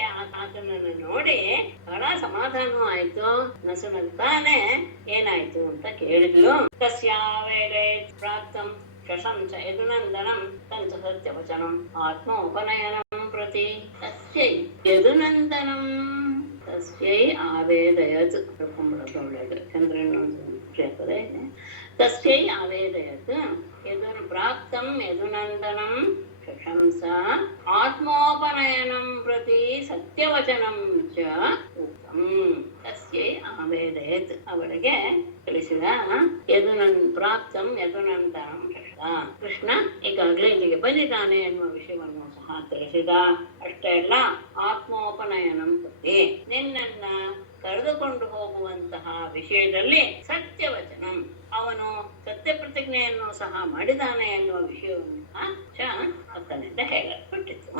ಆತನನ್ನು ನೋಡಿ ಬಹಳ ಸಮಾಧಾನವೂ ಆಯ್ತು. ನಸುನಗ್ತಾನೆ ಏನಾಯ್ತು ಅಂತ ಕೇಳಿದ್ಲು. ತಸ್ಯಾವೇಳೆ ಪ್ರಾಪ್ತಂ ಶಶಂಸ ಯದುನಂದನಂ ತಂಚ ಸತ್ಯವಚನಂ ಆತ್ಮೋಪನಯನಂ ಪ್ರತಿ ತಸ್ಯೈ ಯದುನಂದನಂ ತಸ್ಯೈ ಆವೇದಯತ್. ಒಳ್ಳೆಯದು ಚಂದ್ರನ ಕ್ಷೇತ್ರ ಇದೆ. ತಸ್ಯೈ ಆವೇದಯತ್ ಯದು ಪ್ರಾಪ್ತಂ ಯದುನಂದನಂ ಶಶಂಸ ಆತ್ಮೋಪನಯನಂ ಪ್ರತಿ ಸತ್ಯವಚನಂ ಚ ಉಕ್ತಂ. ತಸ್ಯೈ ಆವೇದಯತ್ ಅವಳಿಗೆ ತಿಳಿಸಿದ. ಪ್ರಾಪ್ತಂ ಯದುನಂದನಂ ಕೃಷ್ಣ ಈಗಾಗಲೇ ಇಲ್ಲಿಗೆ ಬಂದಿದ್ದಾನೆ ಎನ್ನುವ ವಿಷಯವನ್ನು ಸಹ ತಿಳಿಸಿದ. ಅಷ್ಟೇ ಅಲ್ಲ, ಆತ್ಮೋಪನಯನಂ ಪ್ರತಿ ನಿನ್ನನ್ನ ಕರೆದುಕೊಂಡು ಹೋಗುವಂತಹ ವಿಷಯದಲ್ಲಿ ಸತ್ಯವಚನಂ ಅವನು ಸತ್ಯ ಪ್ರತಿಜ್ಞೆಯನ್ನು ಸಹ ಮಾಡಿದಾನೆ ಎನ್ನುವ ವಿಷಯವನ್ನು ಆತನಿಂದ ಹೇಳಲ್ಪಟ್ಟಿತು.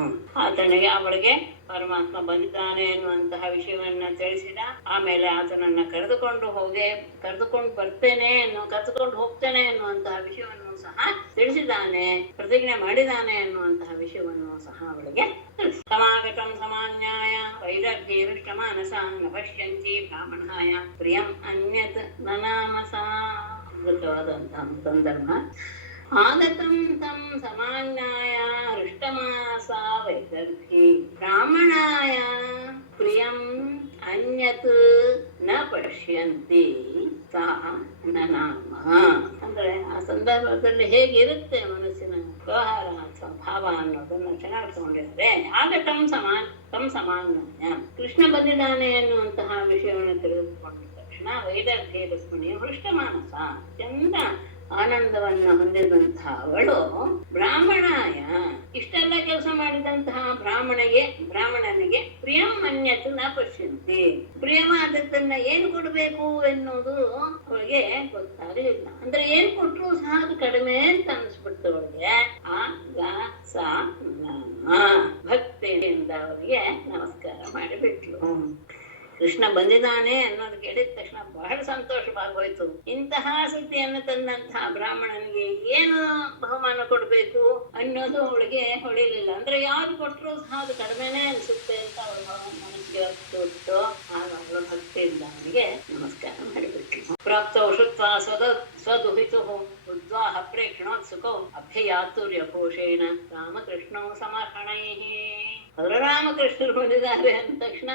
ಆತನಿಗೆ ಅವಳಿಗೆ ಪರಮಾತ್ಮ ಬಂದಿದ್ದಾನೆ ಎನ್ನುವಂತಹ ವಿಷಯವನ್ನ ತಿಳಿಸಿದ. ಆಮೇಲೆ ಆತನನ್ನ ಕರೆದುಕೊಂಡು ಹೋಗ್ತೇನೆ ಎನ್ನುವಂತಹ ವಿಷಯವನ್ನು ಸಹ ತಿಳಿಸಿದ್ದಾನೆ. ಪ್ರತಿಜ್ಞೆ ಮಾಡಿದ್ದಾನೆ ಎನ್ನುವಂತಹ ವಿಷಯವನ್ನು ಸಹ ಅವಳಿಗೆ ಸಮಾಗತಂ ಸಮಾನ್ಯಾಯ ವೈದರ್ಭೀರುಷ್ಟಮಾನಸ ನ ಪಶ್ಯಂತಿ ಬ್ರಾಹ್ಮಣಾಯ ಪ್ರಿಯಂ ಅನ್ಯತ್ ನನಾಮಸ. ಅದ್ಭುತವಾದಂತಹ ಸಂದರ್ಭ. ಆಗತಂ ತಂ ಸಮಾನ್ಯಾಯ ಹೃಷ್ಟಮಾಸ ವೈದರ್ಭಿ ಬ್ರಾಹ್ಮಣಾಯ ಪ್ರಿಯಂ ಅನ್ಯತ್ ನ ಪಶ್ಯಂತಿ ಸಾ ನನಾಮ. ಅಂದ್ರೆ ಆ ಸಂದರ್ಭದಲ್ಲಿ ಹೇಗಿರುತ್ತೆ ಮನಸ್ಸಿನ ವ್ಯವಹಾರ ಅಥವಾ ಭಾವ ಅನ್ನೋದನ್ನ ಚೆನ್ನಾಗಿ ತಗೊಂಡಿದ್ದಾರೆ. ಆಗತಂ ಸಮಾನ್ಯಾಯ ಕೃಷ್ಣ ಬಂದಿದ್ದಾನೆ ಎನ್ನುವಂತಹ ವಿಷಯವನ್ನು ತಿಳಿದುಕೊಂಡ ತಕ್ಷಣ ವೈದರ್ಭಿ ರುಕ್ಮಿಣಿ ಹೃಷ್ಟಮಾನಸ ಚಂದ ಆನಂದವನ್ನು ಹೊಂದಿದಂತಹ ಅವಳು ಬ್ರಾಹ್ಮಣಾಯ ಇಷ್ಟೆಲ್ಲ ಕೆಲಸ ಮಾಡಿದಂತಹ ಬ್ರಾಹ್ಮಣನಿಗೆ ಪ್ರಿಯಂ ಅನ್ಯತ್ ನ ಪಶ್ಯಂತಿ ಪ್ರಿಯವಾದದ್ದನ್ನ ಏನು ಕೊಡಬೇಕು ಎನ್ನುವುದು ಅವಳಿಗೆ ಗೊತ್ತಾಗಲಿಲ್ಲ. ಅಂದ್ರೆ ಏನ್ ಕೊಟ್ರು ಸಹ ಅದು ಕಡಿಮೆ ಅಂತ ಅನ್ಸ್ಬಿಡ್ತು ಅವಳಿಗೆ. ಭಕ್ತಿಯಿಂದ ಅವರಿಗೆ ನಮಸ್ಕಾರ ಮಾಡಿಬಿಟ್ಲು. ಕೃಷ್ಣ ಬಂದಿದ್ದಾನೆ ಅನ್ನೋದು ಕೇಳಿದ ತಕ್ಷಣ ಬಹಳ ಸಂತೋಷವಾಗೋಯ್ತು. ಇಂತಹ ಸುದ್ದಿಯನ್ನು ತಂದಂತಹ ಬ್ರಾಹ್ಮಣನಿಗೆ ಏನು ಬಹುಮಾನ ಕೊಡ್ಬೇಕು ಅನ್ನೋದು ಅವಳಿಗೆ ಹೊಳಿಲಿಲ್ಲ. ಅಂದ್ರೆ ಯಾರು ಕೊಟ್ಟರು ಸಹ ಅದು ಕಡಿಮೆನೆ ಅನ್ಸುತ್ತೆ ಅಂತ ಅವಳ ಮನಸ್ಸಿಗೆ ಅರ್ಥ. ಆಗ ಅವಳ ಭಕ್ತಿಯಿಂದ ಅವನಿಗೆ ನಮಸ್ಕಾರ ಮಾಡಿಬಿಟ್ಲು. ಪ್ರಾಪ್ತೌ ಶುತ್ವಾ ಸ್ವದುಹಿತು ಉದ್ವಾಹ ಪ್ರೇಕ್ಷಣೋತ್ಸುಕೌ ಅಭ್ಯಯಾತುರ್ಯ ಘೋಷೇಣ ರಾಮಕೃಷ್ಣೌ ಸಮರ್ಹಣೈಃ. ರಾಮಕೃಷ್ಣರು ಬಂದಿದ್ದಾರೆ ಅಂದ ತಕ್ಷಣ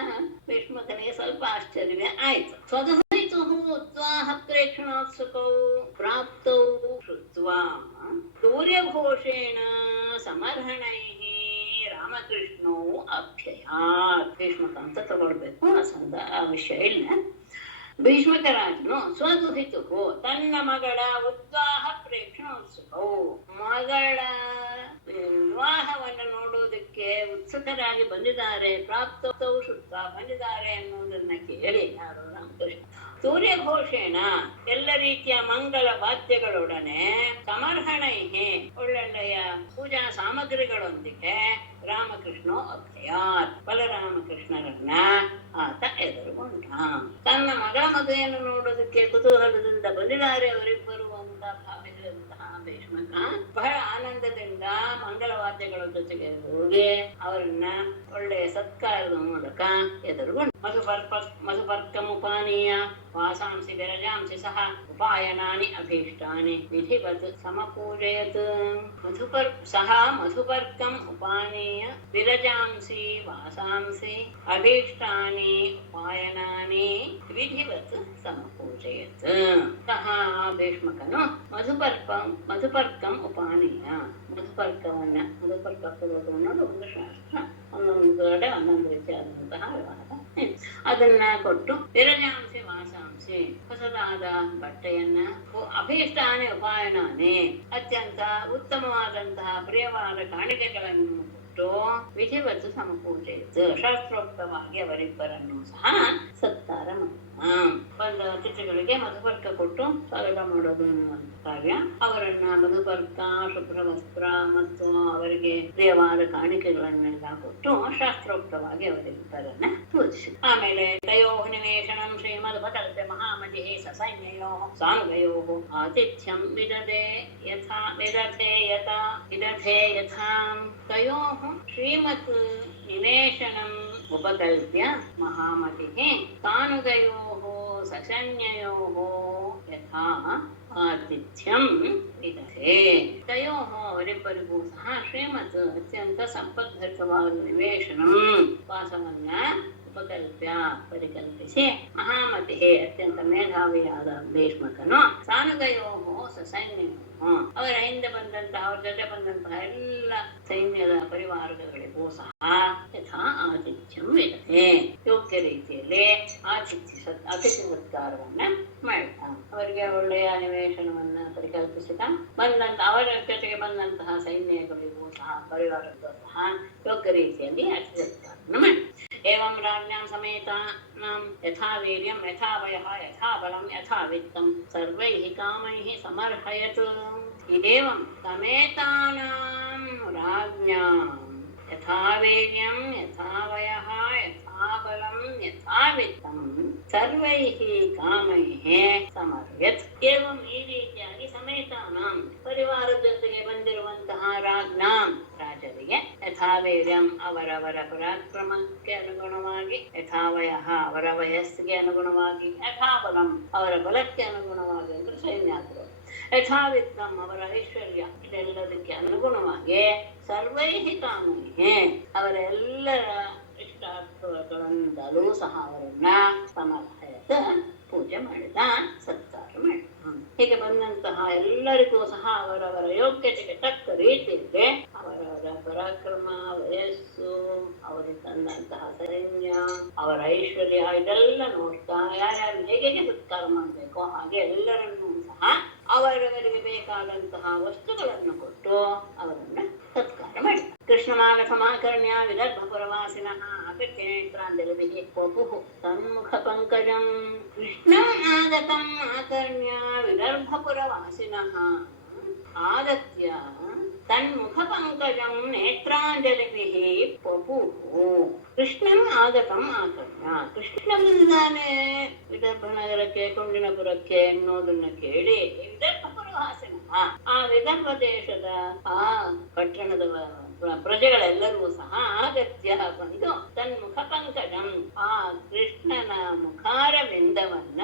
ಭೀಷ್ಮಕನಿಗೆ ಸ್ವಲ್ಪ ಆಶ್ಚರ್ಯವೇ ಆಯ್ತು. ಸ್ವದುಹಿತು ಉದ್ವಾಹ ಪ್ರೇಕ್ಷಣೋತ್ಸುಕೌ ಪ್ರಾಪ್ತೌ ಶುತ್ವಾ ಸೂರ್ಯಘೋಷೇಣ ಸಮರ್ಹಣೈಃ ರಾಮಕೃಷ್ಣೌ ಅಭ್ಯಯಾತ್. ಭೀಷ್ಮಕ ಅಂತ ತಗೊಳ್ಬೇಕು, ಆ ವಿಷಯ ಇಲ್ಲ. ಭೀಷ್ಮಕರಾಜನು ಸ್ವದುಹಿತು ತನ್ನ ಮಗಳ ಉದ್ವಾಹ ಪ್ರೇಕ್ಷಣೋತ್ಸುಕವು ಮಗಳ ವಿವಾಹವನ್ನು ನೋಡುವುದಕ್ಕೆ ಉತ್ಸುಕರಾಗಿ ಬಂದಿದ್ದಾರೆ. ಪ್ರಾಪ್ತೌ ಶುತ್ವಾ ಬಂದಿದ್ದಾರೆ ಅನ್ನುವುದನ್ನ ಕೇಳಿ ಯಾರು ರಾಮಕೃಷ್ಣ ಸೂರ್ಯಘೋಷೇಣ ಎಲ್ಲ ರೀತಿಯ ಮಂಗಲ ವಾದ್ಯಗಳೊಡನೆ ಸಮರ್ಹಣೈಹಿ ಒಳ್ಳೊಳ್ಳೆಯ ಪೂಜಾ ಸಾಮಗ್ರಿಗಳೊಂದಿಗೆ ರಾಮಕೃಷ್ಣ ಅಭ್ಯಯಾತ್ ಬಲರಾಮಕೃಷ್ಣರನ್ನ ಆತ ಎದುರುಗೊಂಡ. ತನ್ನ ಮಗಳ ಮದುವೆಯನ್ನು ನೋಡೋದಕ್ಕೆ ಕುತೂಹಲದಿಂದ ಬಂದಿದ್ದಾರೆ ಅವರಿಬ್ಬರು ಅಂತ ಭಾವಿಸಿದಂತಹ ಭೀಷ್ಮಕ ಬಹಳ ಆನಂದದಿಂದ ಮಂಗಳವಾದ್ಯಗಳ ಜೊತೆಗೆ ಹೋಗಿ ಅವರನ್ನ ಒಳ್ಳೆಯ ಸತ್ಕಾರದ ಮೂಲಕ ಎದುರುಗೊಂಡು ಮಧುಪರ್ಕಮುಪಾನೀಯ ವಾಸಾಂಸಿ ವಿರಜಾಂಸಿ ಸಹ ಉಪಾಯನಾನಿ ಅಭೀಷ್ಟಾನಿ ವಿಧಿವತ್ ಸಮಪೂಜಯತ್. ಮಧುಪರ್ಕಂ ಉಪಾನೀಯ ವಿರಜಾಂಸಿ ವಾಸಾಂಸಿ ಅಭೀಷ್ಟಾನಿ ಉಪಾಯನಾನಿ ವಿಧಿವತ್ ಸಮಪೂಜಯತ್. ಸಹ ಭೀಷ್ಮಕನು ಮಧುಪರ್ಕಂ ಉಪಾನೀಯ ಮಧುಪರ್ಕ ಕೊಡೋದು ಅನ್ನೋದು ಒಂದು ಶಾಸ್ತ್ರ. ಒಂದೊಂದು ಕಡೆ ಒಂದೊಂದು ರೀತಿಯಾದಂತಹ ವ್ಯವಹಾರ. ಅದನ್ನ ಕೊಟ್ಟು ವಿರಜಾಂಸಿ ವಾಸಾಂಸಿ ಹೊಸದಾದ ಬಟ್ಟೆಯನ್ನ ಅಭೀಷ್ಟಾನೆ ಉಪಾಯನಾನೆ ಅತ್ಯಂತ ಉತ್ತಮವಾದಂತಹ ಪ್ರಿಯವಾದ ಕಾಣಿಕೆಗಳನ್ನು ಕೊಟ್ಟು ವಿಧಿವತ್ತು ಸಮಪೂಜೆ ಶಾಸ್ತ್ರೋಕ್ತವಾಗಿ ಅವರಿಬ್ಬರನ್ನು ಸಹ ಸತ್ಕಾರ ಮಾಡಿ ಬಂದ ಅತಿಥಿಗಳಿಗೆ ಮಧುಪರ್ಕ ಕೊಟ್ಟು ಸ್ವಾಗತ ಮಾಡೋದು ಅನ್ನುವಂಥ ಕಾರ್ಯ. ಅವರನ್ನ ಮಧುಪರ್ಕ, ಶುಭ್ರ ವಸ್ತ್ರ ಮತ್ತು ಅವರಿಗೆ ಪ್ರಿಯವಾದ ಕಾಣಿಕೆಗಳನ್ನೆಲ್ಲ ಕೊಟ್ಟು ಶಾಸ್ತ್ರೋಕ್ತವಾಗಿ ಅವರಿಬ್ಬರನ್ನ ಪೂಜಿಸಿ ಆಮೇಲೆ ತಯೋ ನಿವೇಶನಂ ಶ್ರೀಮದ್ಭಟಲ್ಪೆ ಮಹಾಮತಿ ಸಸೈನ್ಯೋ ಸಾನುಗಯೋ ಆತಿಥ್ಯಂ ವಿದಧೆ ಯಥಾ ವಿದಧೆ ಯಥಾ ವಿದಧೆ ಯಥಾ ತಯೋ ಶ್ರೀಮತ್ ನಿವೇಶನಂ ಉಪಕಲ್ಪ್ಯ ಮಹಾಮತಿಃ ಕಾನುಗಯೋಃ ಸಸೈನ್ಯಯೋಃ ಯಥಾ ಆತಿಥ್ಯಂ ವಿದಧೆ. ತಯೋಃ ಅವರಿಬ್ಬರಿಗೂ ಸಹ ಶ್ರೀಮತ್ ಅತ್ಯಂತ ಸಂಪದ್ಭರಿತವಾದ ನಿವೇಶನಂ ವಾಸವನ್ನ ಉಪಕಲ್ಪ್ಯ ಪರಿಕಲ್ಪಿಸಿ ಮಹಾಮತಿ ಅತ್ಯಂತ ಮೇಧಾವಿಯಾದ ಭೀಷ್ಮಕನು ಸಾನುಗಯೋಹೋ ಸಸೈನ್ಯೋ ಅವರ ಹಿಂದೆ ಬಂದಂತಹ ಅವರ ಜೊತೆ ಬಂದಂತಹ ಎಲ್ಲ ಸೈನ್ಯದ ಪರಿವಾರಗಳಿಗೂ ಸಹ ಯಥಾ ಆತಿಥ್ಯಂ ವಿದಧೆ ಯೋಗ್ಯ ರೀತಿಯಲ್ಲಿ ಅತಿಥಿ ಸತ್ಕಾರವನ್ನ ಮಾಡ್ತಾ ಅವರಿಗೆ ಒಳ್ಳೆಯ ನಿವೇಶನವನ್ನ ಪರಿಕಲ್ಪಿಸಿದ ಅವರ ಜೊತೆಗೆ ಬಂದಂತಹ ಸೈನ್ಯಗಳಿಗೂ ಸಹ ಪರಿವಾರಕ್ಕೂ ಸಹ ಯೋಗ್ಯ ರೀತಿಯಲ್ಲಿ ಅತಿಥಿ ಸತ್ಕಾರವನ್ನು ಮಾಡಿ एवं राज्ञां समेतानां यथा वीर्यं यथा वयः यथा बलं यथा वित्तं सर्वैः कामैः समर्हयत्. इदेवं समेतानां राज्ञां यथा वीर्यं यथा वयः यथा बलं यथा वित्तं सर्वैः कामैः समर्हयत्. एवं ಈ ರೀತಿಯಾಗಿ ಸಮೇತಾನಾಂ ಪರಿವಾರದ ಜೊತೆಗೆ ಬಂದಿರುವಂತಹ ರಾಜ್ಞಾಂ ರಾಜರಿಗೆ ಯಥಾವೀರ್ಯಂ ಅವರವರ ಪರಾಕ್ರಮಕ್ಕೆ ಅನುಗುಣವಾಗಿ ಯಥಾವಯಃ ಅವರ ವಯಸ್ಸಿಗೆ ಅನುಗುಣವಾಗಿ ಯಥಾಬಲಂ ಅವರ ಬಲಕ್ಕೆ ಅನುಗುಣವಾಗಿ ಅಂದ್ರೆ ಸೈನ್ಯಾಗ್ರಹ ಯಥಾವಿತ್ತಂ ಅವರ ಐಶ್ವರ್ಯ ಇದೆಲ್ಲದಕ್ಕೆ ಅನುಗುಣವಾಗಿ ಸರ್ವೈಹಿ ಕಾಮೈಹಿ ಅವರೆಲ್ಲರ ಇಷ್ಟಾರ್ಥಗಳಿಂದಲೂ ಸಹ ಅವರನ್ನ ಸಮರ್ಹಯತ ಪೂಜೆ ಮಾಡಿದ ಸತ್ಕಾರ ಮಾಡಿದ. ಹೀಗೆ ಬಂದಂತಹ ಎಲ್ಲರಿಗೂ ಸಹ ಅವರವರ ಯೋಗ್ಯತೆಗೆ ತಕ್ಕ ರೀತಿಯಲ್ಲಿ ಅವರವರ ಪರಾಕ್ರಮ ವಯಸ್ಸು ಅವರಿಗೆ ತಂದಂತಹ ಸೈನ್ಯ ಅವರ ಐಶ್ವರ್ಯ ಇದೆಲ್ಲ ನೋಡ್ತಾ ಯಾರ್ಯಾರು ಹೇಗೆ ಸತ್ಕಾರ ಮಾಡಬೇಕು ಹಾಗೆ ಎಲ್ಲರನ್ನೂ ಸಹ ಅವರವರಿಗೆ ಬೇಕಾದಂತಹ ವಸ್ತುಗಳನ್ನು ಕೊಟ್ಟು ಅವರನ್ನ ಸತ್ಕಾರ ಮಾಡಿ ಕೃಷ್ಣಮಾಗತಮಾಕರ್ಣ್ಯ ವಿದರ್ಭಪುರವಾಸಿನಃ ಅಕೃತ್ಯನೇತ್ರಾಂಜಲಿಭಿಃ ವಪುಃ ತನ್ಮುಖ ಪಂಕಜಂ ಕೃಷ್ಣಂ ಆಗತಂ ಆಕರ್ಣ್ಯ ವಿದರ್ಭಪುರವಾಸಿನಃ ಆದತ್ಯ ತನ್ಮುಖ ಪಂಕಜಂ ನೇತ್ರಾಂಜಲಿಭಿಃ ವಪುಃ ಕೃಷ್ಣಂ ಆಗತಂ ಆಕರ್ಣ್ಯ ಕೃಷ್ಣ ಬಂದಿದ್ದಾನೆ ವಿದರ್ಭ ನಗರಕ್ಕೆ ಕೊಂಡಿನಪುರಕ್ಕೆ ಅನ್ನೋದನ್ನ ಕೇಳಿ ವಿದರ್ಭಪುರವಾಸಿನಃ ಆ ವಿದರ್ಭ ದೇಶದ ಆ ಪಟ್ಟಣದ ಪ್ರಜೆಗಳೆಲ್ಲರೂ ಸಹ ಅಗತ್ಯ ಬಂದು ತನ್ಮುಖ ಪಂಕಜಂ ಆ ಕೃಷ್ಣನ ಮುಖಾರವಿಂದವನ್ನ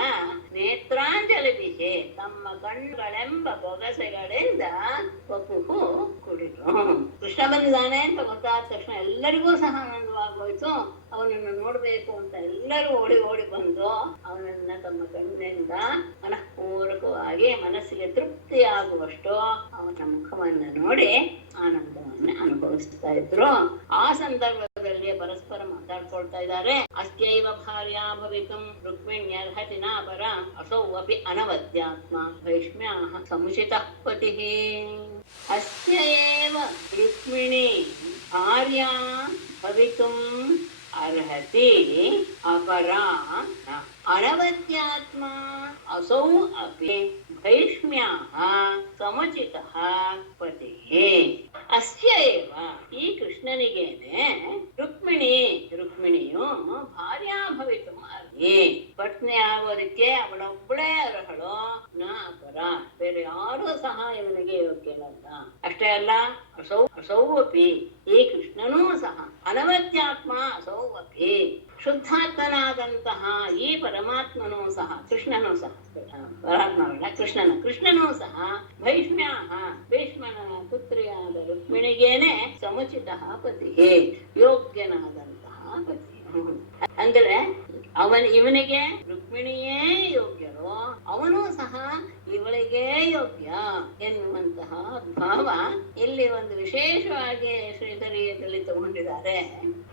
ನೇತ್ರಾಂಜಲಿಭಿಗೆ ತಮ್ಮ ಕಣ್ಣುಗಳೆಂಬ ಬೊಗಸೆಗಳಿಂದ ವಪುಹು ಕುಡಿದ್ರು. ಕೃಷ್ಣ ಬಂದಿದ್ದಾನೆ ಅಂತ ಗೊತ್ತಾದ ತಕ್ಷಣ ಎಲ್ಲರಿಗೂ ಸಹ ಆನಂದವಾಗೋಯ್ತು. ಅವನನ್ನು ನೋಡ್ಬೇಕು ಅಂತ ಎಲ್ಲರೂ ಓಡಿ ಓಡಿ ಬಂದು ಅವನನ್ನ ತಮ್ಮ ಕಣ್ಣಿನಿಂದ ಮನಃಪೂರ್ವಕವಾಗಿ ಮನಸ್ಸಿಗೆ ತೃಪ್ತಿಯಾಗುವಷ್ಟು ಅವನ ಮುಖವನ್ನ ನೋಡಿ ಆನಂದವನ್ನ ಅನುಭವಿಸ್ತಾ ಇದ್ರು. ಆ ಸಂದರ್ಭದಲ್ಲಿ ಪರಸ್ಪರ ಮಾತಾಡ್ಕೊಳ್ತಾ ಇದ್ದಾರೆ. ಅಸ್ಯೈವ ಭಾರ್ಯಾ ಭವಿತುಂ ರುಕ್ಮಿಣ್ಯರ್ಹತಿ ನಾಪರ ಅಸೌ ಅಪಿ ಅನವದ್ಯಾತ್ಮ ಭೈಷ್ಮ್ಯಾಃ ಸಮುಚಿತಃ ಪತಿಃ. ಅಸ್ಯೈವ ರುಕ್ಮಿಣಿ ಭಾರ್ಯಾ ಭವಿತುಂ ಅರ್ಹತಿ ಅಪರಾ ಅನವದ್ಯಾತ್ಮ ಅಸೌ ಅಪಿ ಭೈಷ್ಮ್ಯಾಃ ಸಮುಚಿತಃ ಪತಿಃ. ಅಸ್ಯ ಏವ ಈ ಕೃಷ್ಣನಿಗೇನೆ ರುಕ್ಮಿಣಿಯು ಭಾರ್ಯಾ ಭವಿತು ಅರ್ಹಿ ಪತ್ನಿ ಆಗೋದಕ್ಕೆ ಅವಳೊಬ್ಬಳೇ ಅರ್ಹಳು ನ ಅಪರ ಬೇರೆ ಯಾರೂ ಸಹ ಇವನಿಗೆ ಯೋಗ್ಯನಲ್ಲ. ಅಷ್ಟೇ ಅಲ್ಲ ಅಸೌ ಅಪಿ ಈ ಕೃಷ್ಣನೂ ಸಹ ಅನವದ್ಯಾತ್ಮ ಅಸೌ ಅಪಿ ಶುದ್ಧಾತ್ಮನಾದಂತಹ ಈ ಪರಮಾತ್ಮನೂ ಸಹ ಕೃಷ್ಣನೂ ಸಹ ಪರಮಾತ್ಮವಲ್ಲ ಕೃಷ್ಣನೂ ಸಹ ಭೀಷ್ಮನ ಪುತ್ರಿಯಾದ ರುಕ್ಮಿಣಿಗೇನೆ ಸಮುಚಿತ ಪತಿ ಯೋಗ್ಯನಾದಂತಹ ಪತಿ. ಅಂದ್ರೆ ಇವನಿಗೆ ರುಕ್ಮಿಣಿಯೇ ಯೋಗ್ಯರು ಅವನು ಸಹ ಇವಳಿಗೆ ಯೋಗ್ಯ ಎನ್ನುವಂತಹ ಭಾವ ಇಲ್ಲಿ ಒಂದು ವಿಶೇಷವಾಗಿ ಶ್ರೀಧರಿಯಲ್ಲಿ ತಗೊಂಡಿದ್ದಾರೆ.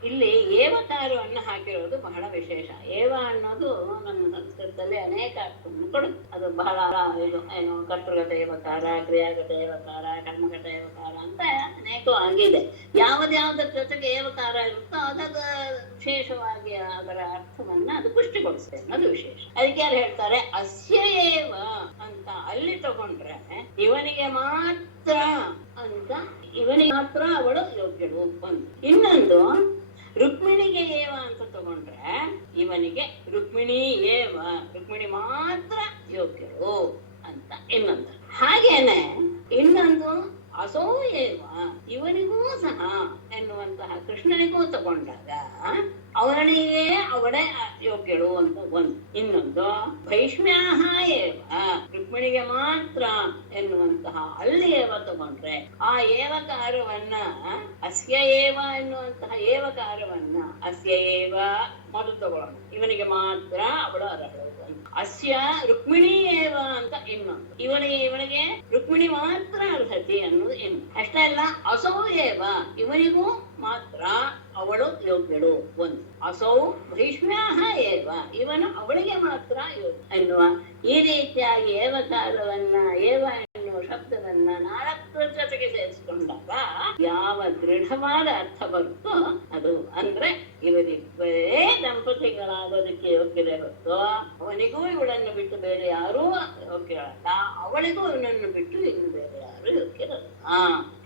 ಇಲ್ಲಿ ಏವಕಾರವನ್ನು ಹಾಕಿರೋದು ಬಹಳ ವಿಶೇಷ. ಏವ ಅನ್ನೋದು ನಮ್ಮ ಸಂಸ್ಕೃತದಲ್ಲಿ ಅನೇಕ ಅರ್ಥ ಕೊಡುತ್ತೆ. ಅದು ಬಹಳ ಇದು ಏನು ಕರ್ತೃಗತ ಏವಕಾರ, ಕ್ರಿಯಾಗತ ಏವಕಾರ, ಕರ್ಮಗತ ಏವಕಾರ ಅಂತ ಅನೇಕ ಆಗಿದೆ. ಯಾವ್ದ್ಯಾವ್ದ್ರ ಜೊತೆಗೆ ಏವಕಾರ ಇರುತ್ತೋ ಅದದ ವಿಶೇಷವಾಗಿ ಅದರ ಅರ್ಥವನ್ನ ಅದು ಪುಷ್ಟಿಗೊಳಿಸುತ್ತೆ ಅನ್ನೋದು ವಿಶೇಷ. ಅದಕ್ಕೆ ಯಾರು ಹೇಳ್ತಾರೆ ಅಸ್ಯ ಏವ ಅಂತ ಅಲ್ಲಿ ತಗೊಂಡ್ರೆ ಇವನಿಗೆ ಮಾತ್ರ ಅಂತ, ಇವನಿಗೆ ಮಾತ್ರ ಅವಳು ಯೋಗ್ಯಳು ಒಂದು. ಇನ್ನೊಂದು ರುಕ್ಮಿಣಿಗೆ ಏವ ಅಂತ ತಗೊಂಡ್ರೆ ಇವನಿಗೆ ರುಕ್ಮಿಣಿ ಏವ, ರುಕ್ಮಿಣಿ ಮಾತ್ರ ಯೋಗ್ಯಳು ಅಂತ ಇನ್ನೊಂದು. ಹಾಗೇನೆ ಇನ್ನೊಂದು ಅಸೋ ಏವ ಇವನಿಗೂ ಸಹ ಎನ್ನುವಂತಹ ಕೃಷ್ಣನಿಗೂ ತಗೊಂಡಾಗ ಅವನಿಗೆ ಅವಳೇ ಯೋಗ್ಯಳು ಅಂತ ಒಂದು. ಇನ್ನೊಂದು ಭೈಷ್ಮ್ಯಾಹ ಏವ ರುಕ್ಮಿಣಿಗೆ ಮಾತ್ರ ಎನ್ನುವಂತಹ ಅಲ್ಲಿ ಏವ ತಗೊಂಡ್ರೆ ಆ ಏವಕಾರವನ್ನ ಅಸ್ಯ ಏವ ಎನ್ನುವಂತಹ ಏವಕಾರವನ್ನ ಅಸ್ಯ ಏವ ಮೊದಲು ತಗೊಳ್ಳೋಣ, ಇವನಿಗೆ ಮಾತ್ರ ಅವಳು ಅರ್ಹಳು. ಅಸ್ಯ ರುಕ್ಮಿಣಿ ಏವ ಅಂತ ಇನ್ನೊಂದು, ಇವನಿಗೆ ರುಕ್ಮಿಣಿ ಮಾತ್ರ ಅರ್ಹತೆ ಅನ್ನೋದು ಇನ್ನು. ಅಷ್ಟೇ ಅಲ್ಲ ಅಸೌ ಏವ ಇವನಿಗೂ ಮಾತ್ರ ಅವಳು ಯೋಗ್ಯಳು ಒಂದು. ಅಸೌ ಭೈಷ್ಮ್ಯಾಹ ಏವ ಇವನು ಅವಳಿಗೆ ಮಾತ್ರ ಯೋಗ್ಯ ಎನ್ನುವ ಈ ರೀತಿಯಾಗಿ ಏವಕಾರವನ್ನ ಏವ ಎನ್ನುವ ಶಬ್ದವನ್ನ 4 ಜೊತೆಗೆ ಸೇರಿಸಿಕೊಂಡಾಗ ಯಾವ ದೃಢವಾದ ಅರ್ಥ ಬರುತ್ತೋ ಅದು ಅಂದ್ರೆ ಇವರಿಬ್ಬರೇ ದಂಪತಿಗಳಾಗೋದಕ್ಕೆ ಯೋಗ್ಯರೇ ಹೊತ್ತು ಅವನಿಗೂ ಇವಳನ್ನು ಬಿಟ್ಟು ಬೇರೆ ಯಾರೂ ಯೋಗ್ಯರಲ್ಲ, ಅವಳಿಗೂ ಇವನನ್ನು ಬಿಟ್ಟು ಇನ್ನು ಬೇರೆ ಯಾರು ಯೋಗ್ಯರಲ್ಲ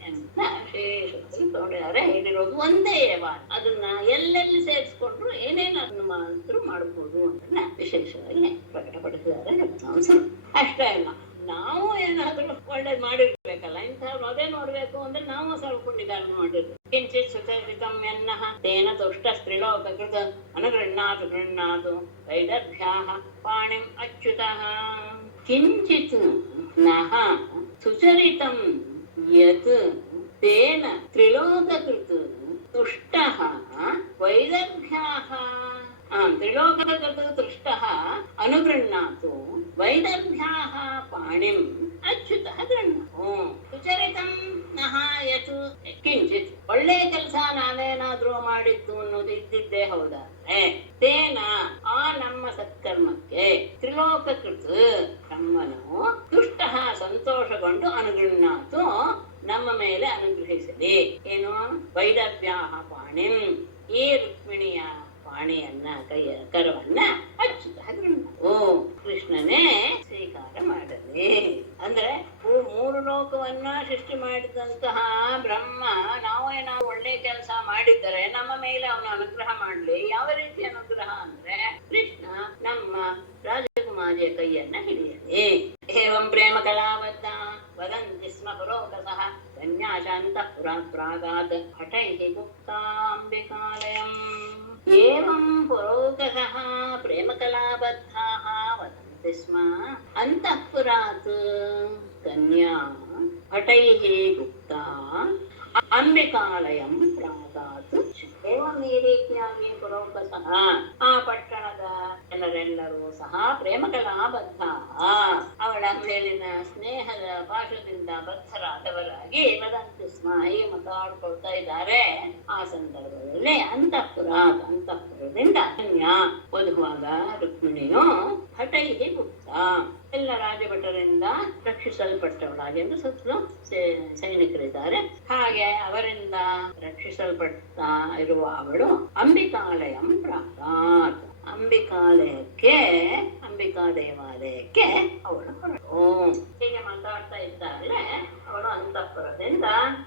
ಅಂತ ವಿಶೇಷವಾಗಿ ತೋಡಿದಾರೆ. ಹೇಳಿರೋದು ಒಂದೇ ಏವ, ಅದನ್ನ ಎಲ್ಲೆಲ್ಲಿ ಸೇರಿಸ್ಕೊಂಡ್ರು ಏನೇನು ಮಾತ್ರ ಮಾಡ್ಬೋದು ಅಂತ ವಿಶೇಷವಾಗಿ ಪ್ರಕಟಪಡಿಸಿದ್ದಾರೆ. ಅಷ್ಟೇ ಅಲ್ಲ, ನಾವು ಏನಾದ್ರೂ ಒಳ್ಳೇದ್ ಮಾಡಿರ್ಬೇಕಲ್ಲ, ಇಂಥವ್ರು ಅದೇ ನೋಡ್ಬೇಕು ಅಂದ್ರೆ ನಾವು ಸ್ವಲ್ಪ ನಿಧಾನ ಮಾಡಿರ್ಬೇಕು. ಕಿಂಚಿತ್ ಸುಚರಿತಂ ಯನ್ನಃ ತೇನ ತುಷ್ಟ ಸ್ತ್ರೀಲೋಕ ಕೃತ ಅನುಗೃಹ್ಣಾತು ಗೃಹ್ಣಾತು ವೈದರ್ಭ್ಯಾಃ ಪಾಣಿಂ ಅಚ್ಯುತಃ. ಕಿಂಚಿತ್ ನಃ ಸುಚರಿತಂ ಯತ್ ತೇನ ತ್ರಿಲೋಕಕೃತ್ ತುಷ್ಟಃ ವೈದರ್ಭ್ಯಾಃ ತ್ರಿಲೋಕಕೃತ್ ತುಷ್ಟಃ ಅನುಗೃಹ್ಣಾತು ವೈದರ್ಭ್ಯಾಃ ಪಾಣಿಂ ಅಚ್ಯುತಃ ಗೃಹ್ಣಾತು. ಸುಚರಿತಂ ನಃ ಯತ್ ಕಿಂಚಿತ್ ಒಳ್ಳೆ ಕೆಲಸ ನಾವೇನಾದ್ರೂ ಮಾಡಿದ್ದು ಅನ್ನೋದು ಇದ್ದಿದ್ದೇ ಹೌದಾದ್ರೆ ತೇನ ಆ ನಮ್ಮ ಸತ್ಕರ್ಮಕ್ಕೆ ತ್ರಿಲೋಕಕೃತ್ ಬ್ರಹ್ಮನು ತುಷ್ಟಃ ಸಂತೋಷಗೊಂಡು ಅನುಗೃಹ್ಣಾತು ನಮ್ಮ ಮೇಲೆ ಅನುಗ್ರಹಿಸಲಿ. ಏನು ವೈದರ್ಭ್ಯಾಹ ಪಾಣಿಂ ಈ ರುಕ್ಮಿಣಿಯ ಪಾಣಿಯನ್ನ ಕೈಯ ಕರವನ್ನ ಅಚ್ಯುತ ಕೃಷ್ಣನೇ ಸ್ವೀಕಾರ ಮಾಡಲಿ. ಅಂದ್ರೆ 3 ಲೋಕವನ್ನ ಸೃಷ್ಟಿ ಮಾಡಿದಂತಹ ಬ್ರಹ್ಮ ನಾವು ಒಳ್ಳೆ ಕೆಲಸ ಮಾಡಿದ್ದರೆ ನಮ್ಮ ಮೇಲೆ ಅವನು ಅನುಗ್ರಹ ಮಾಡ್ಲಿ. ಯಾವ ರೀತಿ ಅನುಗ್ರಹ ಅಂದ್ರೆ ಕೃಷ್ಣ ನಮ್ಮ ರಾಜಕುಮಾರಿಯ ಕೈಯನ್ನ ಹಿಡಿಯಲಿ. ಏವಂ ಪ್ರೇಮ ಕಲಾವತ್ತ ವದಂತಿ ಸ್ಮ ಪುರೋಗಸಃ ಕನ್ಯಾಶಾಂತಃ ಪುರಾತ್ ಪ್ರಾಗಾತ್ ಹಠೈಃ ಗುಪ್ತಾಂಬಿಕಾಲಯಂ. ಏವಂ ಪುರೋಗಸಃ ಪ್ರೇಮಕಲಾಬದ್ಧಾಃ ವದಂತಿ ಸ್ಮ ಅಂತಃಪುರಾತ್ ಕನ್ಯಾ ಹಠೈಃ ಗುಪ್ತಾ ಅಂಬಿಕಾಲಯಂ ಪ್ರಾಗಾತ್. ಏವಂ ಈ ರೀತಿಯಾಗಿ ಪುರೋಗಸಃ ಆ ಪಟ್ಟಣದ ಜನರೆಲ್ಲರೂ ಸಹ ಪ್ರೇಮಕಲಾಬದ್ಧ ಅವಳ ಮೇಲಿನ ಸ್ನೇಹದ ಪಾಶದಿಂದ ಬದ್ಧರಾದವರಾಗಿ ವದಂತಿ ಸ್ಮ ಈ ಮಾತಾಡ್ಕೊಳ್ತಾ ಇದ್ದಾರೆ. ಆ ಸಂದರ್ಭದಲ್ಲಿ ಅಂತಃಪುರದಿಂದ ಕನ್ಯಾ ವಧುವಾದ ರುಕ್ಮಿಣಿಯು ಹಠೈಹಿ ಗುಪ್ತ ಎಲ್ಲ ರಾಜಭಟರಿಂದ ರಕ್ಷಿಸಲ್ಪಟ್ಟವಳಾಗಿ ಎಂದು ಸುತ್ತಲೂ ಸೈನಿಕರಿದ್ದಾರೆ. ಹಾಗೆ ಅವರಿಂದ ರಕ್ಷಿಸಲ್ಪಡ್ತಾ ಇರುವ ಅವಳು ಅಂಬಿಕಾಲಯಂ ಪ್ರಾಗಾತ್ ಅಂಬಿಕಾ ದೇವಾಲಯಕ್ಕೆ ಅವಳು ಹೊರಟು. ಹೀಗೆ ಮಾತಾಡ್ತಾ ಇದ್ದಾಗಲೇ ಅವಳು ಅಂತಃಪುರದಿಂದ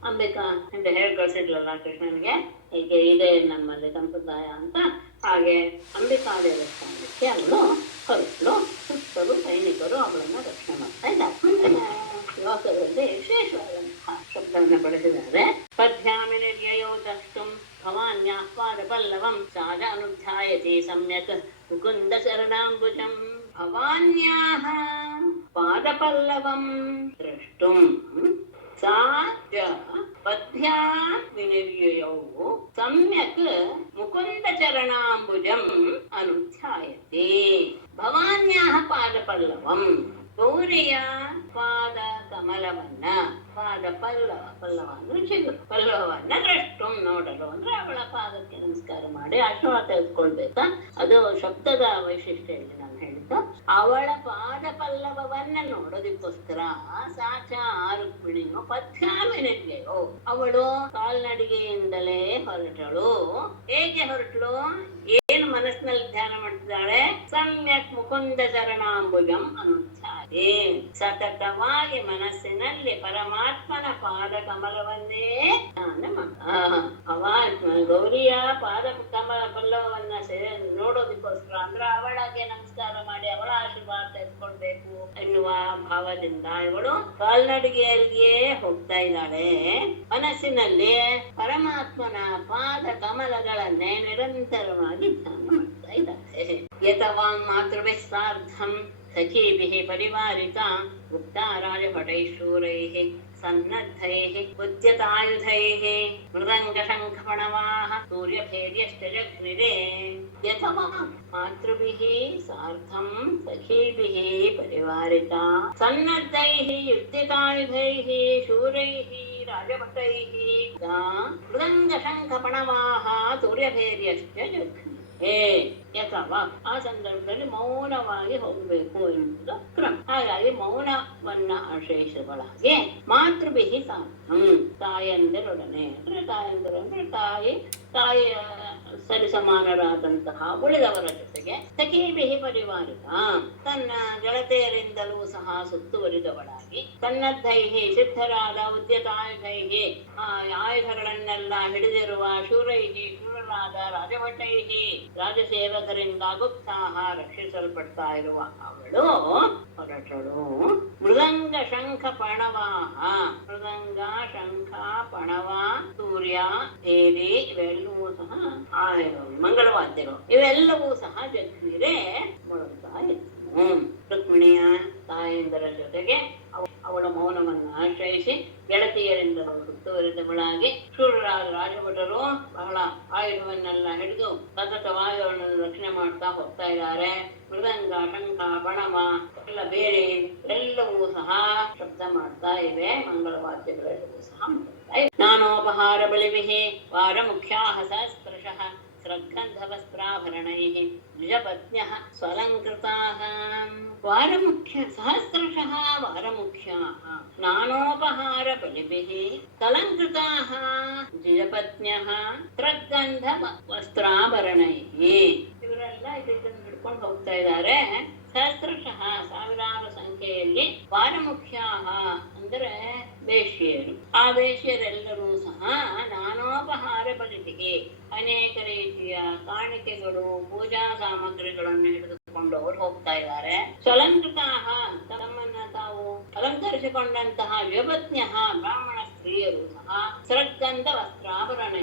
ಅಂಬಿಕಾ ಎಂದು ಹೇಳಿ ಕಳಿಸಿದ್ಲಲ್ಲ ಕೃಷ್ಣನಿಗೆ, ಹೀಗೆ ಇದೆ ನಮ್ಮಲ್ಲಿ ಸಂಪ್ರದಾಯ ಅಂತ. ಹಾಗೆ ಅಂಬಿಕಾ ದೇವಸ್ಥಾನಕ್ಕೆ ಅವಳು ಹೊರಟಳು. ಸುತ್ತಲೂ ಸೈನಿಕರು ಅವಳನ್ನ ರಕ್ಷಣೆ ಮಾಡ್ತಾ ಇದ್ದಾರೆ. ಶ್ಲೋಕದಲ್ಲಿ ವಿಶೇಷವಾದಂತಹ ಶಬ್ದವನ್ನು ಬಳಸಿದ್ದಾರೆ. ಪದ್ಯಾಮಿ ನಿರ್ಯಯೋ ದ್ರಷ್ಟುಂ ಭವಾನ್ಯಾಃ ಪಾದಪಲ್ಲವಂ ಸಾಧ ಅನುಧ್ಯಾಯತಿ ಸಮ್ಯಕ್ ಮುಕುಂದ ಶರಣಾಂಬುಜಂ. ಭವಾನ್ಯಾಃ ಪಾದಪಲ್ಲವಂ ದ್ರಷ್ಟುಂ ಸಾ ಚ ಪದ್ಭ್ಯಾಂ ವಿನಿರ್ಯಯೌ ಸಮ್ಯಕ್ ಮುಕುಂದ ಚರಣಾಂಬುಜಂ ಅನುಧ್ಯಾಯತಿ. ಭವಾನ್ಯಾಃ ಪಾದಪಲ್ಲವಂ ಗೌರಿಯ ಪಾದ ಕಮಲವನ್ನ, ಪಾದ ಪಲ್ಲವ ಅಂದ್ರೆ ಚಿಗುರು, ಪಲ್ಲವವನ್ನ ದ್ರಷ್ಟುಂ ನೋಡಲು ಅಂದ್ರೆ ಅವಳ ಪಾದಕ್ಕೆ ನಮಸ್ಕಾರ ಮಾಡಿ ಆಶೀರ್ವಾದ ತೆಗೆದುಕೊಳ್ಬೇಕಾ. ಅದು ಶಬ್ದದ ವೈಶಿಷ್ಟ್ಯ ಇಲ್ಲಿ ನಾನು ಹೇಳಿದ್ದು. ಅವಳ ಪಾದ ಪಲ್ಲವವನ್ನ ನೋಡೋದಕ್ಕೋಸ್ಕರ ಸಾಚಾ ರುಕ್ಮಿಣಿಯು ಪಥ್ಯಾಮಿನಿಯೋ ಅವಳು ಕಾಲ್ನಡಿಗೆಯಿಂದಲೇ ಹೊರಟಳು. ಹೇಗೆ ಹೊರಟಳು? ಏನು ಮನಸ್ಸಿನಲ್ಲಿ ಧ್ಯಾನ ಮಾಡ್ತಿದ್ದಾಳೆ? ಸಮ್ಯಕ್ ಮುಕುಂದ ಚರಣಾಂಬುಜಂ ಅನುಚ್ಛಾದೆ. ಸತತವಾಗಿ ಮನಸ್ಸಿನಲ್ಲಿ ಪರಮಾತ್ಮನ ಪಾದ ಕಮಲವನ್ನೇ ಗೌರಿಯ ಪಾದ ಕಮಲ ಪಲ್ಲವನ್ನ ನೋಡೋದಕ್ಕೋಸ್ಕರ ಅಂದ್ರೆ ಅವಳಗೆ ನಮಸ್ಕಾರ ಮಾಡಿ ಅವಳ ಆಶೀರ್ವಾದ ತೆಗೆದುಕೊಳ್ಬೇಕು ಎನ್ನುವ ಭಾವದಿಂದ ಇವಳು ಕಾಲ್ನಡಿಗೆಯಲ್ಲಿಯೇ ಹೋಗ್ತಾ ಇದ್ದಾಳೆ. ಮನಸ್ಸಿನಲ್ಲಿ ಪರಮಾತ್ಮನ ಪಾದ ಕಮಲಗಳನ್ನೇ ನಿರಂತರವಾಗಿ ಧ್ಯಾನ ಮಾಡ್ತಾ ಇದ್ದಾಳೆ. ಯತವಾಂಗ್ ಮಾತೃಭಿ ಸಾರ್ಧಂ ಸಖೀಭಿಃ ಪರಿವಾರಿತಾ ಗುಪ್ತಾ ರಾಜಭಟೈಃ ಸನ್ನದ್ಧೈಃ ಉದ್ಯತಾಯುಧೈಃ ಮೃದಂಗ ಶಂಖ ಪಣವಾಃ ಸೂರ್ಯಭೇರ್ಯಶ್ಚ ಜಗ್ನಿರೆ. ಯಥವಾ ಮಾತೃಭಿಃ ಸಾರ್ಧಂ ಸಖೀಭಿಃ ಪರಿವಾರಿತಾ ಸನ್ನದ್ಧೈಃ ಉದ್ಯತಾಯುಧೈಃ ಶೂರೈಃ ರಾಜಭಟೈಃ ಮೃದಂಗ ಶಂಖ ಪಣವಾಃ ಸೂರ್ಯಭೇರ್ಯಶ್ಚ ಜಗ್ನಿರೆ. ಯಥವಾ ಆ ಸಂದರ್ಭದಲ್ಲಿ ಮೌನವಾಗಿ ಹೋಗಬೇಕು ಎನ್ನುವುದು ಕ್ರಮ. ಹಾಗಾಗಿ ಮೌನವನ್ನ ಆಶ್ರಯಿಸುವಳಾಗಿ ಮಾತೃಭಿಹಿ ಸಾಧಂ ತಾಯಂದಿರೊಡನೆ ಅಂದ್ರೆ ತಾಯಂದಿರು ಅಂದ್ರೆ ತಾಯಿಯ ಸರಿಸಮಾನರಾದಂತಹ ಉಳಿದವರ ಜೊತೆಗೆ ಸಖೀಭಿಹಿ ಪರಿವಾರಿತ ತನ್ನ ಗೆಳತಿಯರಿಂದಲೂ ಸಹ ಸುತ್ತುವರಿದವಳಾಗಿ ಸನ್ನದ್ಧೈಹಿ ಸಿದ್ಧರಾದ ಉದ್ಯತಾಯುಧೈಹಿ ಆಯುಧಗಳನ್ನೆಲ್ಲ ಹಿಡಿದಿರುವ ಶೂರೈಹಿ ಶೂರರಾದ ರಾಜಭಟೈಹಿ ರಾಜಸೇವಕರಿಂದ ಗುಪ್ತಾಹ ರಕ್ಷಿಸಲ್ಪಡ್ತಾ ಇರುವ ಅವಳು ಹೊರಟಳು. ಮೃದಂಗ ಶಂಖ ಪಣವಾಹ ಮೃದಂಗ ಶಂಖ ಪಣವ ಸೂರ್ಯ ಭೇರಿ ಇವೆಲ್ಲವೂ ಸಹ ಮಂಗಳವಾದ್ಯಗಳು ಇವೆಲ್ಲವೂ ಸಹ ಜಗ್ನಿರೆ ಮೊಳಗ್ತಾ ಇತ್ತು. ರುಕ್ಮಿಣಿಯ ತಾಯಂದರ ಜೊತೆಗೆ ಅವಳ ಮೌನವನ್ನು ಆಶ್ರಯಿಸಿ ಗೆಳತಿಯರಿಂದ ಸುತ್ತುವರಿದವಳಾಗಿ ಶೂರರಾದ ರಾಜಭಟರು ಬಹಳ ಆಯುಧವನ್ನೆಲ್ಲ ಹಿಡಿದು ಸತತವಾಗಿ ಅವಳನ್ನು ರಕ್ಷಣೆ ಮಾಡ್ತಾ ಹೋಗ್ತಾ ಇದ್ದಾರೆ. ಮೃದಂಗ ಶಂಖ ಪಣಮ ಎಲ್ಲ ಬೇರೆ ಎಲ್ಲವೂ ಸಹ ಶಬ್ದ ಮಾಡ್ತಾ ಇವೆ. ಮಂಗಳವಾದ್ಯಗಳೆಲ್ಲವೂ ಸಹ ನಾನೋಪಹಾರ ಬಲಿಭಿಃ ವಾರ ಮುಖ್ಯಾಃ ಸಹಸ್ರಶಃ ಸ್ರಗ್ಗಂಧವಸ್ತ್ರಾಭರಣೈಃ ದ್ವಿಜಪತ್ನ್ಯಃ ಸ್ವಲಂಕೃತಾಃ. ವಾರಮುಖ್ಯ ಸಹಸ್ರಶಃ ವಾರಮುಖ್ಯಾಃ ನಾನೋಪಹಾರ ಬಲಿಭಿಃ ಕಲಂಕೃತಾಃ ದ್ವಿಜಪತ್ನ್ಯಃ ಸ್ರಗ್ಗಂಧವಸ್ತ್ರಾಭರಣೈಃ. ಇವರೆಲ್ಲ ಇದನ್ನು ಹಿಡ್ಕೊಂಡು ಹೋಗ್ತಾ ಇದ್ದಾರೆ. ಸಹಸ್ರಶಃ ಸಾವಿರಾರು ಸಂಖ್ಯೆಯಲ್ಲಿ ವಾರಮುಖ್ಯಾಹ ಅಂದರೆ ವೇಶ್ಯರು. ಆ ವೇಶ್ಯರೆಲ್ಲರೂ ಸಹ ನಾನೋಪಹಾರ ಬಲಿಭಿಗೆ ಅನೇಕ ರೀತಿಯ ಕಾಣಿಕೆಗಳು ಪೂಜಾ ಸಾಮಗ್ರಿಗಳನ್ನು ಹಿಡಿದುಕೊಂಡು ಅವರು ಹೋಗ್ತಾ ಇದ್ದಾರೆ. ಸ್ವಲಂಕೃತಾಹ ತಮ್ಮನ್ನ ತಾವು ಅಲಂಕರಿಸಿಕೊಂಡಂತಹ ದ್ವಿಜಪತ್ನ್ಯಃ ಬ್ರಾಹ್ಮಣ ಸ್ತ್ರೀಯರು ಸಹ ಸೃಗ್ಗಂಧ ವಸ್ತ್ರಾಭರಣ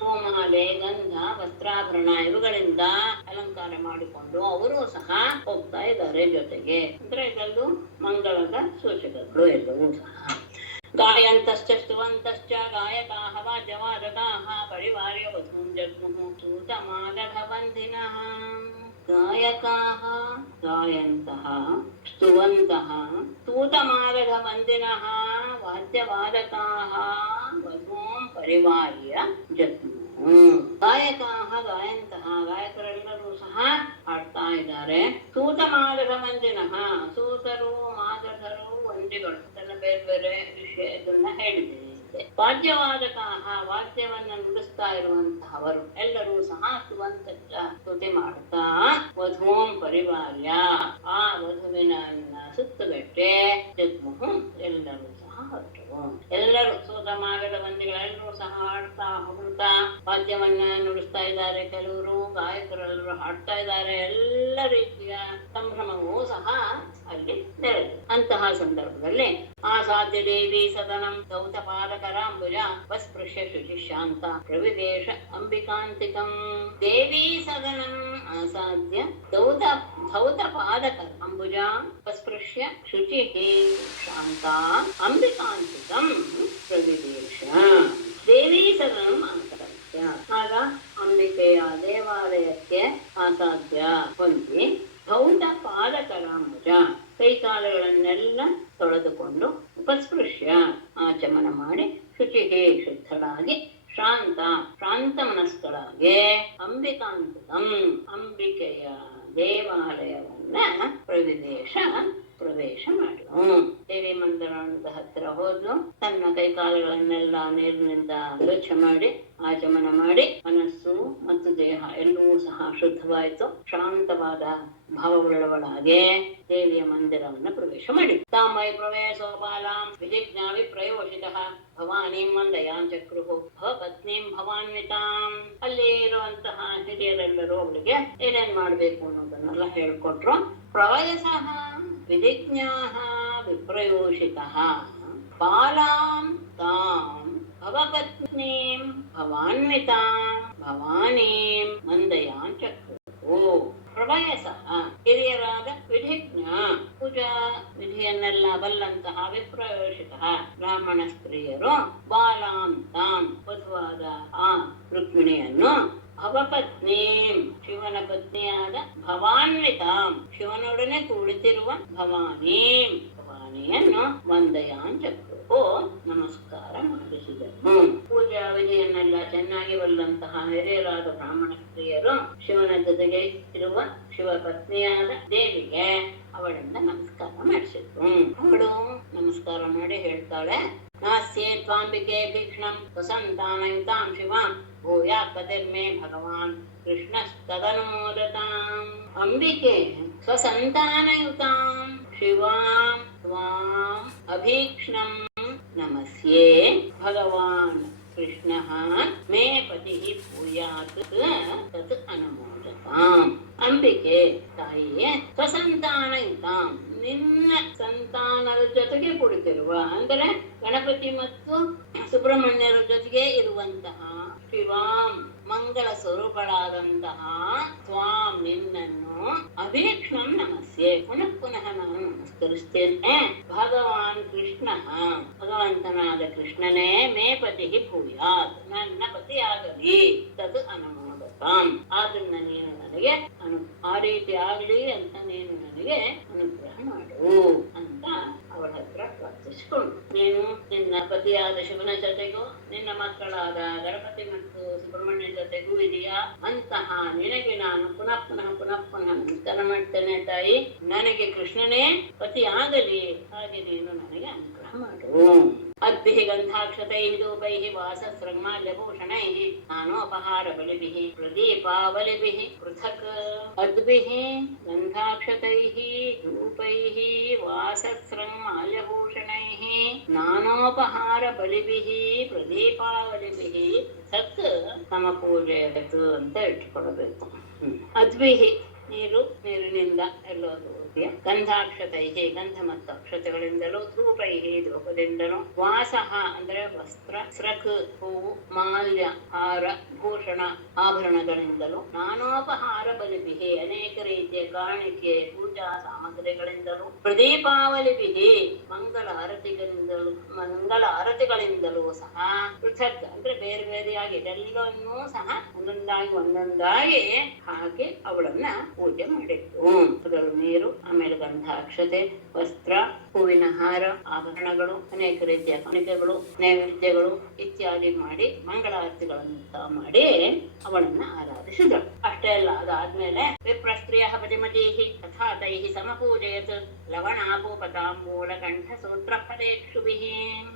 ಹೂಮಾಲೆ ಗಂಧ ವಸ್ತ್ರಾಭರಣ ಇವುಗಳಿಂದ ಅಲಂಕಾರ ಮಾಡಿಕೊಂಡು ಅವರು ಸಹ ಹೋಗ್ತಾ ಇದ್ದಾರೆ ಜೊತೆಗೆ. ಅಂದ್ರೆ ಇದೆಲ್ಲೂ ಮಂಗಳದ ಸೂಚಕಗಳು ಎಲ್ಲವೂ ಸಹ. ಗಾಯಂತಶ್ಚ ಸ್ತುವಂತಶ್ಚ ಗಾಯಕಾಃ ವಾದ್ಯವಾದಕಾಃ ಪರಿವಾರ್ಯ ವಧೂಂ ಜಗ್ಮುಃ ಸೂತಮಾಗಧವಂದಿನಃ. ಗಾಯಕಾಃ ಗಾಯಂತಃ ಸ್ತುವಂತಃ ಸ್ತೂತಮಾಗಧವಂದಿನಃ ವಾದ್ಯವಾದಕಾಃ ವಧೂಂ ಪರಿವಾರ್ಯ ಜಗ್ಮುಃ. ಗಾಯಕಾಃ ಗಾಯಂತಃ ಗಾಯಕರೆಲ್ಲರೂ ಸಹ ಹಾಡ್ತಾ ಇದ್ದಾರೆ. ಸೂತಮಾಗಧವಂದಿನಃ ಸೂತರು ಮಾಗಧರು ವಂದಿಗಳು ತನ್ನ ಬೇರೆ ಬೇರೆ ವಿಷಯದನ್ನ ಹೇಳಿದ್ದೇನೆ. ವಾದ್ಯವಾದಕಾಹ ವಾದ್ಯವನ್ನ ನುಡಿಸ್ತಾ ಇರುವಂತಹವರು ಎಲ್ಲರೂ ಸಹ ಸ್ತುತಿ ಮಾಡುತ್ತಾ ವಧೂಂ ಪರಿವಾರ್ಯ ಆ ವಧುವಿನನ್ನ ಸುತ್ತುಗಟ್ಟೆ ಜಗ್ಮುಹು ಎಲ್ಲರೂ ಸಹ ಹೊರಟರು. ಎಲ್ಲರೂ ಸೂತಮಾಗದ ವಂದಿಗಳೆಲ್ಲರೂ ಸಹ ಹಾಡ್ತಾ ಹೊಗಳ್ತಾ ವಾದ್ಯವನ್ನ ನುಡಿಸ್ತಾ ಇದ್ದಾರೆ. ಕೆಲವರು ಗಾಯಕರೆಲ್ಲರೂ ಹಾಡ್ತಾ ಇದ್ದಾರೆ. ಎಲ್ಲ ರೀತಿಯ ಸಂಭ್ರಮವೂ ಸಹ ಅಲ್ಲಿ ನೆರೆದು ಅಂತಹ ಸಂದರ್ಭದಲ್ಲಿ ಆಸಾದ್ಯ ದೇವಿ ಸದನಂ ದೌತ ಪಾದಕರಾಂಬುಜ ವಸ್ಪೃಶ್ಯ ಶುಚಿ ಶಾಂತ ಪ್ರವಿದೇಶ ಅಂಬಿಕಾಂತಿಕಂ. ದೇವಿ ಸದನಂ ಆಸಾದ್ಯ ದೌತ ಪಾದಕರ ಅಂಬುಜ ವಸ್ಪೃಶ್ಯ ಶುಚಿ ಶಾಂತ ಅಂಬಿಕಾಂತಿಕಂ ಪ್ರವಿದೇಶ. ದೇವಿ ಸದನಂ ಆಸಾದ್ಯ ಆಗ ಅಂಬಿಕೆಯ ದೇವಾಲಯಕ್ಕೆ ಆಸಾದ್ಯ ಹೊಂದಿ ಧೌತ ಪಾದಕರಾಂಬುಜ ಕೈಕಾಲುಗಳನ್ನೆಲ್ಲ ತೊಳೆದುಕೊಂಡು ಉಪಸ್ಪೃಶ್ಯ ಆಚಮನ ಮಾಡಿ ಶುಚಿಗೆ ಶುದ್ಧಳಾಗಿ ಶಾಂತ ಮನಸ್ಕಳಾಗಿ ಅಂಬಿಕಾಂತಿಕಂ ಅಂಬಿಕೆಯ ದೇವಾಲಯವನ್ನ ಪ್ರವಿದೇಶ ಪ್ರವೇಶ ಮಾಡಿದಳು. ದೇವಿ ಮಂದಿರದ ಹತ್ತಿರ ಹೋದ್ಲು. ತನ್ನ ಕೈಕಾಲುಗಳನ್ನೆಲ್ಲ ನೀರಿನಿಂದ ಸ್ವಚ್ಛ ಮಾಡಿ ಆಚಮನ ಮಾಡಿ ಮನಸ್ಸು ಮತ್ತು ದೇಹ ಎಲ್ಲವೂ ಸಹ ಶುದ್ಧವಾಯಿತು. ಶಾಂತವಾದ ಭಾವವುಳ್ಳವಳಾಗೆ ದೇವಿಯ ಮಂದಿರವನ್ನು ಪ್ರವೇಶ ಮಾಡಿ ತಾಮೈ ಪ್ರವೇಶೋಪಾಲಾಂ ವಿಧಿಜ್ಞಾ ವಿಪ್ರಯೋಷಿತಃ ಭವಾನೀಂ ವಂದಯಾಂ ಚಕ್ರುಹು ಭವಪತ್ನೀಂ ಭವಾನ್ವಿತಾಂ. ಅಲ್ಲಿ ಇರುವಂತಹ ಹಿರಿಯರೆಲ್ಲರೂ ಅವಳಿಗೆ ಏನೇನ್ ಮಾಡ್ಬೇಕು ಅನ್ನೋದನ್ನೆಲ್ಲ ಹೇಳ್ಕೊಟ್ರು. ಪ್ರವಯಸಃ ವಿಧಿಜ್ಞಾಃ ವಿಪ್ರಯೋಷಿತಃ ಬಾಲಾಂ ತಾಂ ಭವಪತ್ನೀಂ ಭವಾನ್ವಿತಾಂ ಭವಾನೀಂ ವಂದಯಾಂ ಚಕ್ರುಹು. ಪ್ರವಯಸ ಹಿರಿಯರಾದ ವಿಧಿಜ್ಞ ಪೂಜಾ ವಿಧಿಯನ್ನೆಲ್ಲ ಬಲ್ಲಂತಹ ವಿಪ್ರಯೋಷಿತ ಬ್ರಾಹ್ಮಣ ಸ್ತ್ರೀಯರು ಬಾಲಾಂ ತಾಂ ವಧುವಾದ ಆ ರುಕ್ಮಿಣಿಯನ್ನು ಭವಪತ್ನೀಂ ಶಿವನ ಪತ್ನಿಯಾದ ಭವಾನ್ವಿತಾಂ ಶಿವನೊಡನೆ ಕುಳಿತಿರುವ ಭವಾನೀಂ ಭವಾನಿಯನ್ನು ವಂದಯಾಂ ಚಕ್ರುಹು ನಮಸ್ಕಾರ ಮಾಡಿಸಿದನು. ಪೂಜಾ ವಿಧಿಯನ್ನೆಲ್ಲ ಚೆನ್ನಾಗಿ ಬಲ್ಲಂತಹ ಹಿರಿಯರಾದ ಬ್ರಾಹ್ಮಣ ಸ್ತ್ರೀಯರು ಶಿವನ ಜೊತೆಗೆ ಇರುವ ಶಿವ ಪತ್ನಿಯಾದ ದೇವಿಗೆ ಅವಳಿಂದ ನಮಸ್ಕಾರ ಮಾಡಿಸಿದ್ರು. ಅವಳು ನಮಸ್ಕಾರ ಮಾಡಿ ಹೇಳ್ತಾಳೆ, ನಾಸ್ಯೇ ತ್ವಾಂಬಿಕೆ ಭೀಕ್ಷ್ಣಂ ಸ್ವಸಂತಾನಯುತಾಂ ಶಿವಾಂ ಭೂಯಾತ್ ಪತಿರ್ಮೇ ಭಗವಾನ್ ಕೃಷ್ಣಸ್ತದನುಮೋದತಾಂ. ಅಂಬಿಕೆ ಸ್ವಸಂತಾನಯುತಾಂ ಶಿವಾಂ ತ್ವಾಂ ಅಭೀಕ್ಷ್ಣಂ ನಮಸ್ಯೇ ಭಗವಾನ್ ಕೃಷ್ಣಃ ಮೇ ಪತಿಃ ಭೂಯಾತ್ ತತ್ ಅನುಮೋದತಾಂ. ಅಂಬಿಕೆ ತಾಯಿಯೇ ಸ್ವಸಂತಾನಯುತಾಂ ನಿನ್ನ ಸಂತಾನದ ಜೊತೆಗೆ ಕುಳಿತಿರುವ ಅಂದರೆ ಗಣಪತಿ ಮತ್ತು ಸುಬ್ರಹ್ಮಣ್ಯರ ಜೊತೆಗೆ ಇರುವಂತಹ ಶಿವಾಂ ಮಂಗಳ ಸ್ವರೂಪಳಾದಂತಹ ತ್ವಾಂ ನಿನ್ನನ್ನು ಅಭೀಕ್ಷ್ಣಂ ನಮಸ್ಯೆ ಪುನಃ ಪುನಃ ನಾನು ನಮಸ್ಕರಿಸ್ತೇನೆ. ಭಗವಾನ್ ಕೃಷ್ಣ ಭಗವಂತನಾದ ಕೃಷ್ಣನೇ ಮೇ ಪತಿ ಭೂಯಾತ್ ನನ್ನ ಪತಿಯಾಗಲಿ ತದ್ ಅನುಮೋದತಾಂ ಅದನ್ನ ನೀನು ನನಗೆ ಆ ರೀತಿ ಆಗ್ಲಿ ಅಂತ ನೀನು ನನಗೆ ಅನುಗ್ರಹ ಮಾಡು ಅಂತ ಅವಳ ಹತ್ರ ಪ್ರಾರ್ಥಿಸಿಕೊಂಡು, ನೀನು ನಿನ್ನ ಪತಿಯಾದ ಶಿವನ ಜೊತೆಗೂ ನಿನ್ನ ಮಕ್ಕಳಾದ ಗಣಪತಿ ಮತ್ತು ಸುಬ್ರಹ್ಮಣ್ಯ ಜೊತೆಗೂ ಇದೆಯಾ ಅಂತಹ ನಿನಗೆ ನಾನು ಪುನಃ ಪುನಃ ಪುನಃ ಪುನಃ ನಮಸ್ಕಾರ ಮಾಡ್ತೇನೆ ತಾಯಿ. ನನಗೆ ಕೃಷ್ಣನೇ ಪತಿ ಆಗಲಿ, ಹಾಗೆ ನೀನು ನನಗೆ ಅನುಗ್ರಹ ಮಾಡು. ಅದ್ಭಿಃ ಗಂಧಾಕ್ಷತೈಃ ಧೂಪೈಃ ವಾಸಸ್ರಂಮಾಲ್ಯಭೂಷಣೈಃ ನಾನೋಪಹಾರ ಬಲಿಭಿಃ ಪ್ರದೀಪಾವಲಿಭಿಃ ಪೃಥಕ್. ಅದ್ಭಿಃ ಗಂಧಾಕ್ಷತೈಃ ಧೂಪೈಃ ವಾಸಸ್ರಂಮಾಲ್ಯಭೂಷಣೈಃ ನಾನೋಪಹಾರ ಬಲಿಭಿಃ ಪ್ರದೀಪಾವಲಿಭಿಃ ಪೃಥಕ್ ಸಮಪೂಜೆಯತು ಅಂತ ಇಟ್ಟುಕೊಡಬೇಕು. ಅದ್ಭಿಃ ನೀರಿನಿಂದ ಎಲ್ಲೋದು ಗಂಧಾಕ್ಷತೈಹಿ ಗಂಧ ಮತ್ತು ಅಕ್ಷತೆಗಳಿಂದಲೂ ಧೂಪೈಹಿ ಧೂಪದಿಂದಲೂ ವಾಸಃ ಅಂದ್ರೆ ವಸ್ತ್ರ ಸ್ರಕ್ ಹೂವು ಮಾಲ್ಯ ಹಾರ ಭೂಷಣ ಆಭರಣಗಳಿಂದಲೂ ನಾನೋಪಹಾರ ಬಲಿಭಿಹಿ ಅನೇಕ ರೀತಿಯ ಕಾಣಿಕೆ ಪೂಜಾ ಸಾಮಗ್ರಿಗಳಿಂದಲೂ ಪ್ರದೀಪಾವಲಿಭಿಹಿ ಮಂಗಳ ಆರತಿಗಳಿಂದಲೂ ಸಹ ಪೃಥಕ್ ಅಂದ್ರೆ ಬೇರೆ ಬೇರೆಯಾಗಿ ಎಲ್ಲವನ್ನೂ ಸಹ ಒಂದೊಂದಾಗಿ ಹಾಕಿ ಅವಳನ್ನ ಪೂಜೆ ಮಾಡಿತ್ತು. ಅದರಲ್ಲೂ ನೀರು, ಆಮೇಲೆ ಗಂಧಾಕ್ಷತೆ, ವಸ್ತ್ರ, ಹೂವಿನ ಹಾರ, ಆಭರಣಗಳು, ಅನೇಕ ರೀತಿಯ ಕಾಣಿಕೆಗಳು, ನೈವೇದ್ಯಗಳು ಇತ್ಯಾದಿ ಮಾಡಿ ಮಂಗಳಾರತಿಗಳಂತ ಮಾಡಿ ಅವಳನ್ನ ಆರಾಧಿಸಿದಳು. ಅಷ್ಟೇ ಅಲ್ಲ, ಅದಾದ್ಮೇಲೆ ವಿಪ್ರಸ್ತ್ರೀಯ ಪತಿಮತೀಃ ತಥಾ ತೈಃ ಸಮಪೂಜಯತ್ ಲವಣಾಪೂಪತಾಂಬೂಲ ಕಂಠ ಸೂತ್ರ ಫಲೇಕ್ಷುಭಿಃ.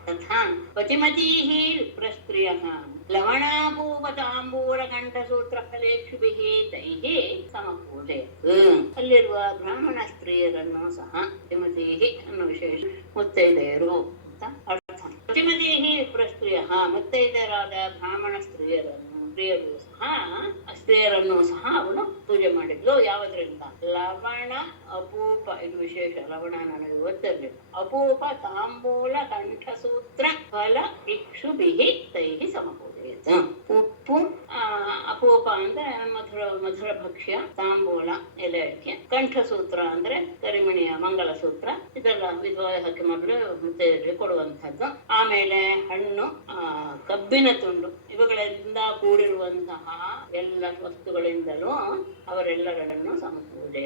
ತಥಾ ಪತಿಮತೀಃ ವಿಪ್ರಸ್ತ್ರೀಯಃ ಲವಣಾಪೂಪತಾಂಬೂಲ ಕಂಠ ಸೂತ್ರ ಫಲೇಕ್ಷುಭಿಃ ತೈಃ ಸಮಪೂಜಯತ್. ಅಲ್ಲಿರುವ ಬ್ರಾಹ್ಮಣ ಸ್ತ್ರೀಯರನ್ನು ಸಹ ಪತಿಮತೀಃ ಅನ್ನೋ ವಿಶೇಷ ಮುತ್ತೈದೆಯರು ಅಂತ ಅರ್ಥ. ಪತಿಮತೀಃ ವಿಪ್ರಸ್ತ್ರೀಯ ಮುತ್ತೈದೆಯರಾದ ಬ್ರಾಹ್ಮಣ ಸ್ತ್ರೀಯರನ್ನು ಸಹ ಅವನು ಪೂಜೆ ಮಾಡಿದ್ಲು. ಯಾವುದರಿಂದ? ಲವಣ ಅಪೂಪ, ಇದು ವಿಶೇಷ, ಲವಣ ನನಗೆ ಗೊತ್ತಿರಲಿಲ್ಲ. ಅಪೂಪ ತಾಂಬೂಲ ಕಂಠಸೂತ್ರ ಫಲ ಇಕ್ಷುಭಿಃ ತೈಃ ಸಮಪೂಜಯತ್. ಉಪ್ಪು, ಅಪೂಪ ಅಂದ್ರೆ ಮಧುರ ಭಕ್ಷ್ಯ, ತಾಂಬೂಲ ಎಲೆ ಅಡಿಕೆ, ಕಂಠಸೂತ್ರ ಅಂದ್ರೆ ಕರಿಮಣಿಯ ಮಂಗಲ ಸೂತ್ರ, ಇದೆಲ್ಲ ವಿವಾಹಕ್ಕೆ ಮೊದಲು ಮುತ್ತೈದೆಯರಿಗೆ ಕೊಡುವಂತಹದ್ದು. ಆಮೇಲೆ ಹಣ್ಣು, ಕಬ್ಬಿನ ತುಂಡು, ಇವುಗಳಿಂದ ಕೂಡಿರುವಂತಹ ಎಲ್ಲ ವಸ್ತುಗಳಿಂದಲೂ ಅವರೆಲ್ಲರನ್ನು ಸಮಪೂಜೆ